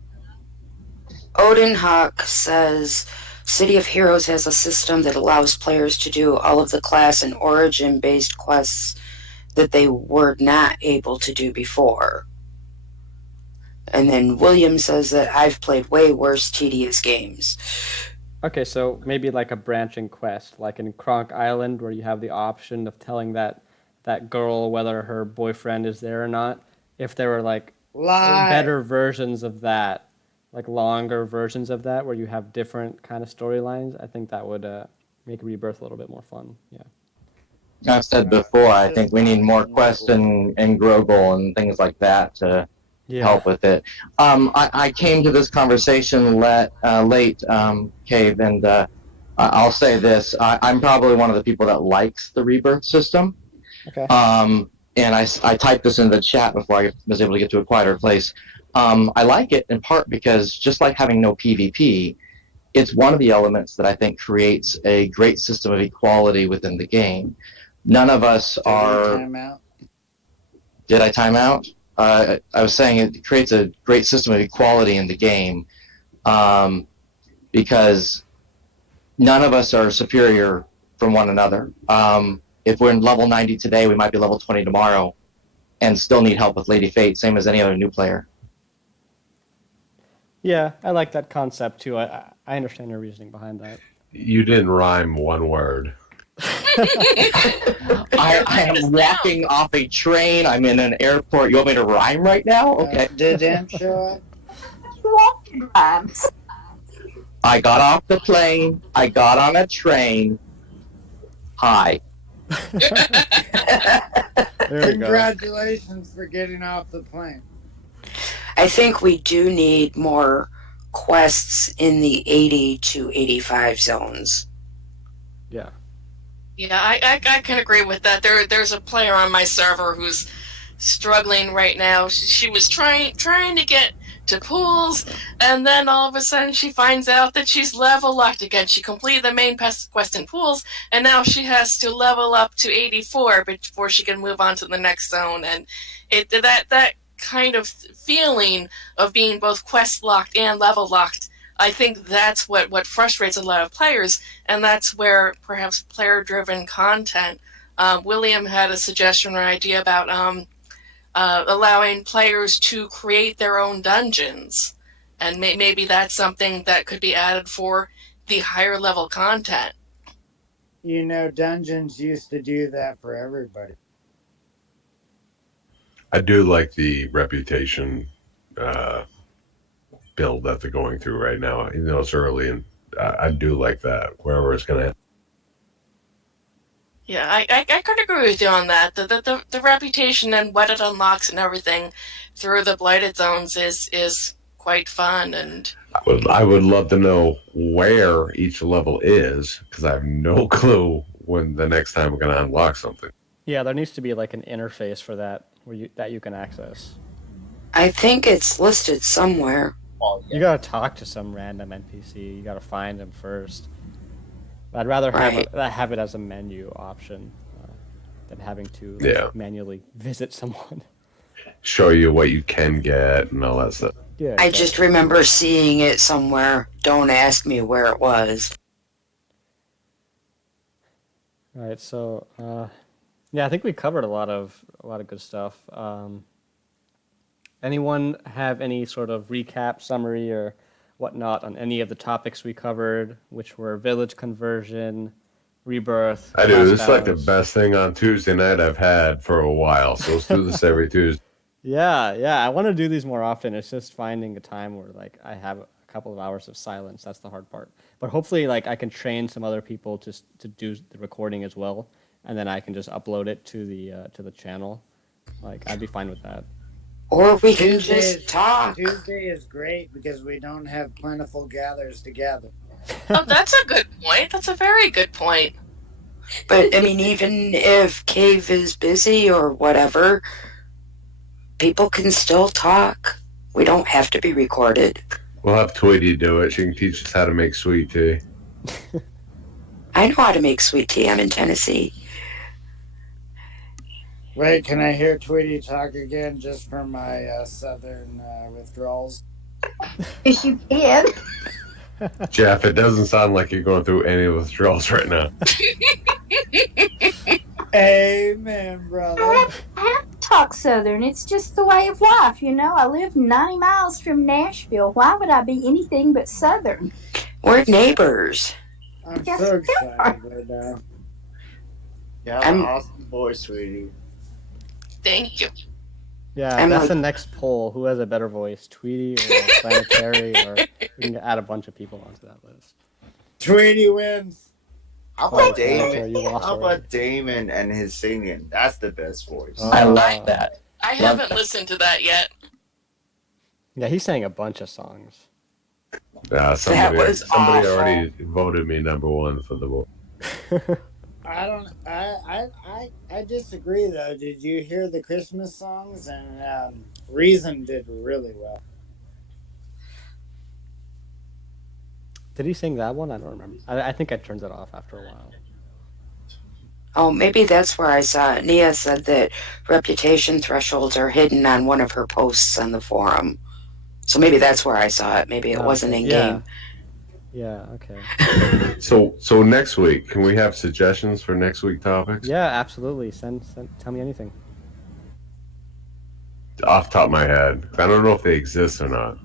Odin Hawk says City of Heroes has a system that allows players to do all of the class and origin based quests that they were not able to do before. And then William says that I've played way worse tedious games. Okay, so maybe like a branching quest, like in Kronk Island, where you have the option of telling that girl whether her boyfriend is there or not. If there were like better versions of that, like longer versions of that, where you have different kind of storylines, I think that would make Rebirth a little bit more fun. Yeah. I've said before, I think we need more quests and Grogol and things like that to help with it. I came to this conversation late, Cave, and I'll say this. I'm probably one of the people that likes the Rebirth system. Okay. And I typed this into the chat before I was able to get to a quieter place. I like it in part because just like having no PvP, it's one of the elements that I think creates a great system of equality within the game. None of us are... Did I time out? I was saying it creates a great system of equality in the game because none of us are superior from one another. If we're in level 90 today, we might be level 20 tomorrow and still need help with Lady Fate, same as any other new player. Yeah, I like that concept too. I understand your reasoning behind that. You didn't rhyme one word. I am walking off a train. I'm in an airport. You want me to rhyme right now? Okay. Did Imp show up? You walking rhymes. I got off the plane. I got on a train. Hi. There we go. Congratulations for getting off the plane. I think we do need more quests in the 80 to 85 zones. Yeah. Yeah, I can agree with that. There's a player on my server who's struggling right now. She was trying to get to pools, and then all of a sudden she finds out that she's level locked again. She completed the main quest in pools, and now she has to level up to 84 before she can move on to the next zone. And that kind of feeling of being both quest locked and level locked, I think that's what frustrates a lot of players, and that's where perhaps player-driven content. William had a suggestion or idea about allowing players to create their own dungeons, and maybe that's something that could be added for the higher level content. You know, dungeons used to do that for everybody. I do like the reputation build that they're going through right now. Even though it's early, and I do like that. Wherever it's going to end. Yeah, I could agree with you on that. The reputation and what it unlocks and everything through the blighted zones is quite fun. And I would love to know where each level is, because I have no clue when the next time we're going to unlock something. Yeah, there needs to be like an interface for that that you can access. I think it's listed somewhere. You gotta talk to some random NPC. You gotta find them first. I'd rather have it as a menu option than having to manually visit someone. Show you what you can get and all that stuff. Yeah, I just remember seeing it somewhere. Don't ask me where it was. All right, so yeah, I think we covered a lot of good stuff. Anyone have any sort of recap, summary, or whatnot on any of the topics we covered, which were village conversion, rebirth? I do. This is like the best thing on Tuesday night I've had for a while. So let's do this every Tuesday. Yeah. I want to do these more often. It's just finding a time where like I have a couple of hours of silence. That's the hard part. But hopefully, like I can train some other people to do the recording as well, and then I can just upload it to the channel. Like I'd be fine with that. Or we can Tuesday just talk. Tuesday is great because we don't have plentiful gathers to gather. Oh, that's a good point. That's a very good point. But I mean, even if Cave is busy or whatever, people can still talk. We don't have to be recorded. We'll have Tweety do it. She can teach us how to make sweet tea. I know how to make sweet tea. I'm in Tennessee. Wait, can I hear Tweety talk again just for my southern withdrawals? Yes, you can. Jeff, it doesn't sound like you're going through any withdrawals right now. Amen, brother. I have to talk Southern. It's just the way of life, you know. I live 90 miles from Nashville. Why would I be anything but Southern? We're neighbors. I'm Yes, so we excited are. right now. You have an awesome voice, sweetie. Thank you. Yeah, I'm that's like- the next poll. Who has a better voice, Tweety or Planetary? Or we can add a bunch of people onto that list. Tweety wins. How Oh, about Planetary, Damon? you lost How already. about Damon and his singing? That's the best voice. I like that. I Love haven't that. listened to that yet. Yeah, he sang a bunch of songs. Yeah, That was somebody awful. already voted me number one for the vote. I disagree though. Did you hear the Christmas songs? And Reason did really well. Did he sing that one? I don't remember. I think I turned it off after a while. Oh, maybe that's where I saw it. Nia said that reputation thresholds are hidden on one of her posts on the forum. So maybe that's where I saw it. Maybe it Oh, wasn't okay. in game. Yeah, okay. So next week, can we have suggestions for next week topics? Yeah, absolutely. Send tell me anything. Off the top of my head, I don't know if they exist or not.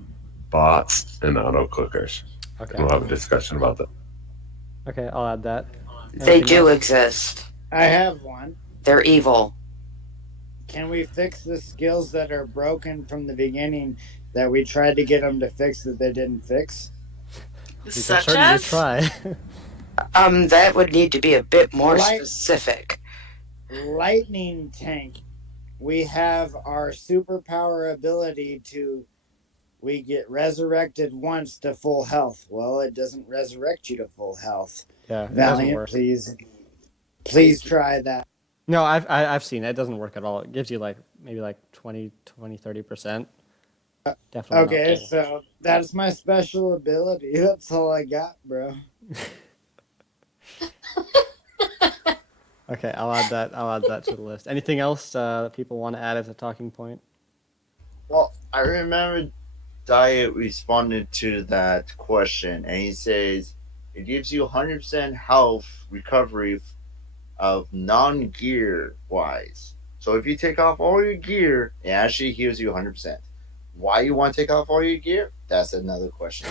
Bots and auto clickers. Okay. We'll have a discussion about that. Okay, I'll add that. They Anything do else? exist. I have one. They're evil. Can we fix the skills that are broken from the beginning that we tried to get them to fix that they didn't fix? We can Such certainly as? try. That would need to be a bit more Light- specific. Lightning tank. We have our superpower ability to. We get resurrected once to full health. Well, it doesn't resurrect you to full health. Yeah, it doesn't Valiant, work. please try that. No, I've seen it. It doesn't work at all. It gives you like maybe like 30%. Definitely. not Okay, full. so that's my special ability. That's all I got, bro. Okay, I'll add that to the list. Anything else that people want to add as a talking point? Well, I remember Diet responded to that question, and he says it gives you 100% health recovery of non-gear wise. So if you take off all your gear, it actually heals you 100%. Why you want to take off all your gear? That's another question.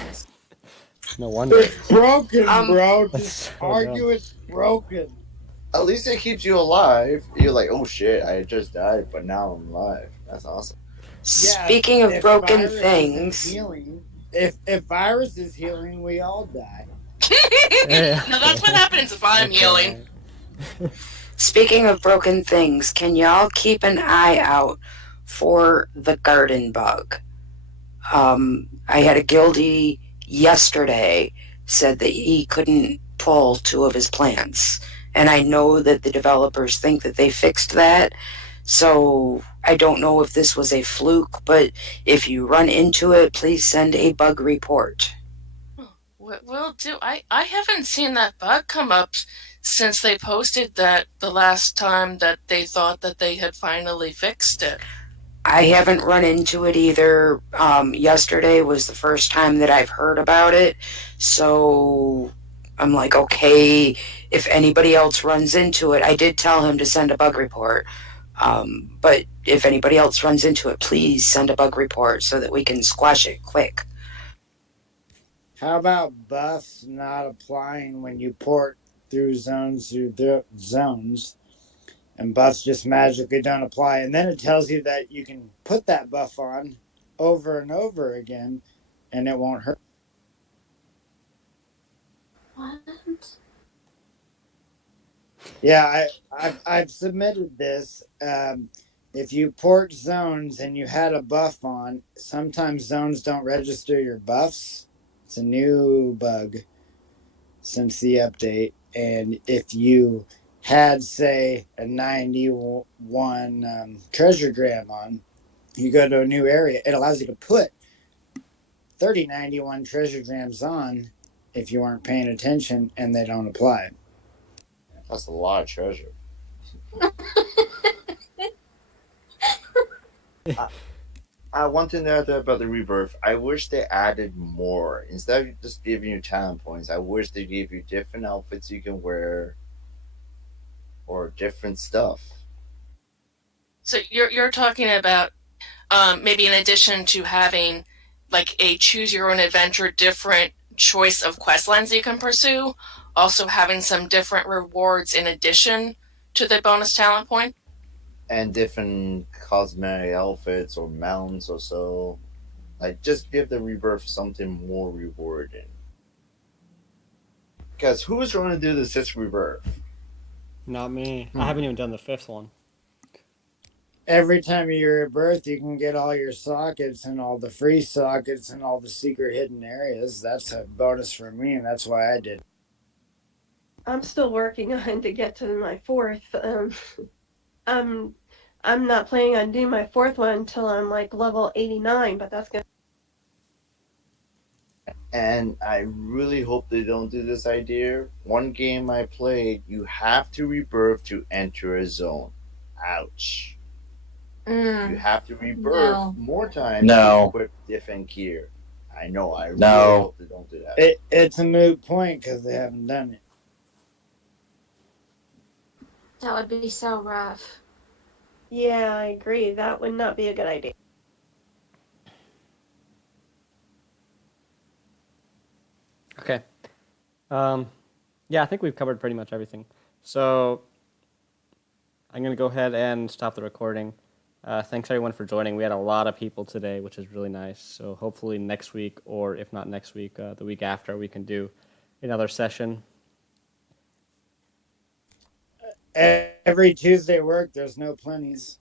No wonder. It's broken, bro. That's Just so argue dumb. it's broken. At least it keeps you alive. You're like, oh shit, I just died, but now I'm alive. That's awesome. Yeah, Speaking of if broken virus isn't things, healing, if virus is healing, we all die. Yeah. No, that's what happens if I'm Okay. healing. speaking of broken things, can y'all keep an eye out for the garden bug? I had a guildie yesterday said that he couldn't pull 2 of his plants. And I know that the developers think that they fixed that. So I don't know if this was a fluke, but if you run into it, please send a bug report. Will do. I haven't seen that bug come up since they posted that the last time that they thought that they had finally fixed it. I haven't run into it either. Yesterday was the first time that I've heard about it. So I'm like, okay, if anybody else runs into it, I did tell him to send a bug report. But if anybody else runs into it, please send a bug report so that we can squash it quick. How about buffs not applying when you port through zones, and buffs just magically don't apply, and then it tells you that you can put that buff on over and over again, and it won't hurt. What? Yeah, I've submitted this. If you port zones and you had a buff on, sometimes zones don't register your buffs. It's a new bug since the update. And if you had, say, a 91 treasure gram on, you go to a new area, it allows you to put 3091 treasure grams on if you weren't paying attention and they don't apply. That's a lot of treasure. One thing that about the rebirth, I wish they added more. Instead of just giving you talent points, I wish they gave you different outfits you can wear or different stuff. So you're talking about maybe in addition to having like a choose your own adventure, different choice of quest lines you can pursue, also having some different rewards in addition to the bonus talent point. And different cosmetic outfits or mounts or so. Like, just give the rebirth something more rewarding. Because who's going to do the sixth rebirth? Not me. I haven't even done the fifth one. Every time you're at birth, you can get all your sockets and all the free sockets and all the secret hidden areas. That's a bonus for me, and that's why I did. I'm still working on to get to my fourth. I'm I'm not planning on doing my fourth one until I'm like level 89, but that's gonna. And I really hope they don't do this idea. One game I played, you have to rebirth to enter a zone. Ouch. You have to rebirth No. more times No. to equip different gear. I know, I really No. hope they don't do that. It's a moot point because they haven't done it. That would be so rough. Yeah, I agree. That would not be a good idea. Okay. Yeah, I think we've covered pretty much everything. So I'm going to go ahead and stop the recording. Thanks everyone for joining. We had a lot of people today, which is really nice. So hopefully next week, or if not next week, the week after, we can do another session. Every Tuesday work, there's no plenties.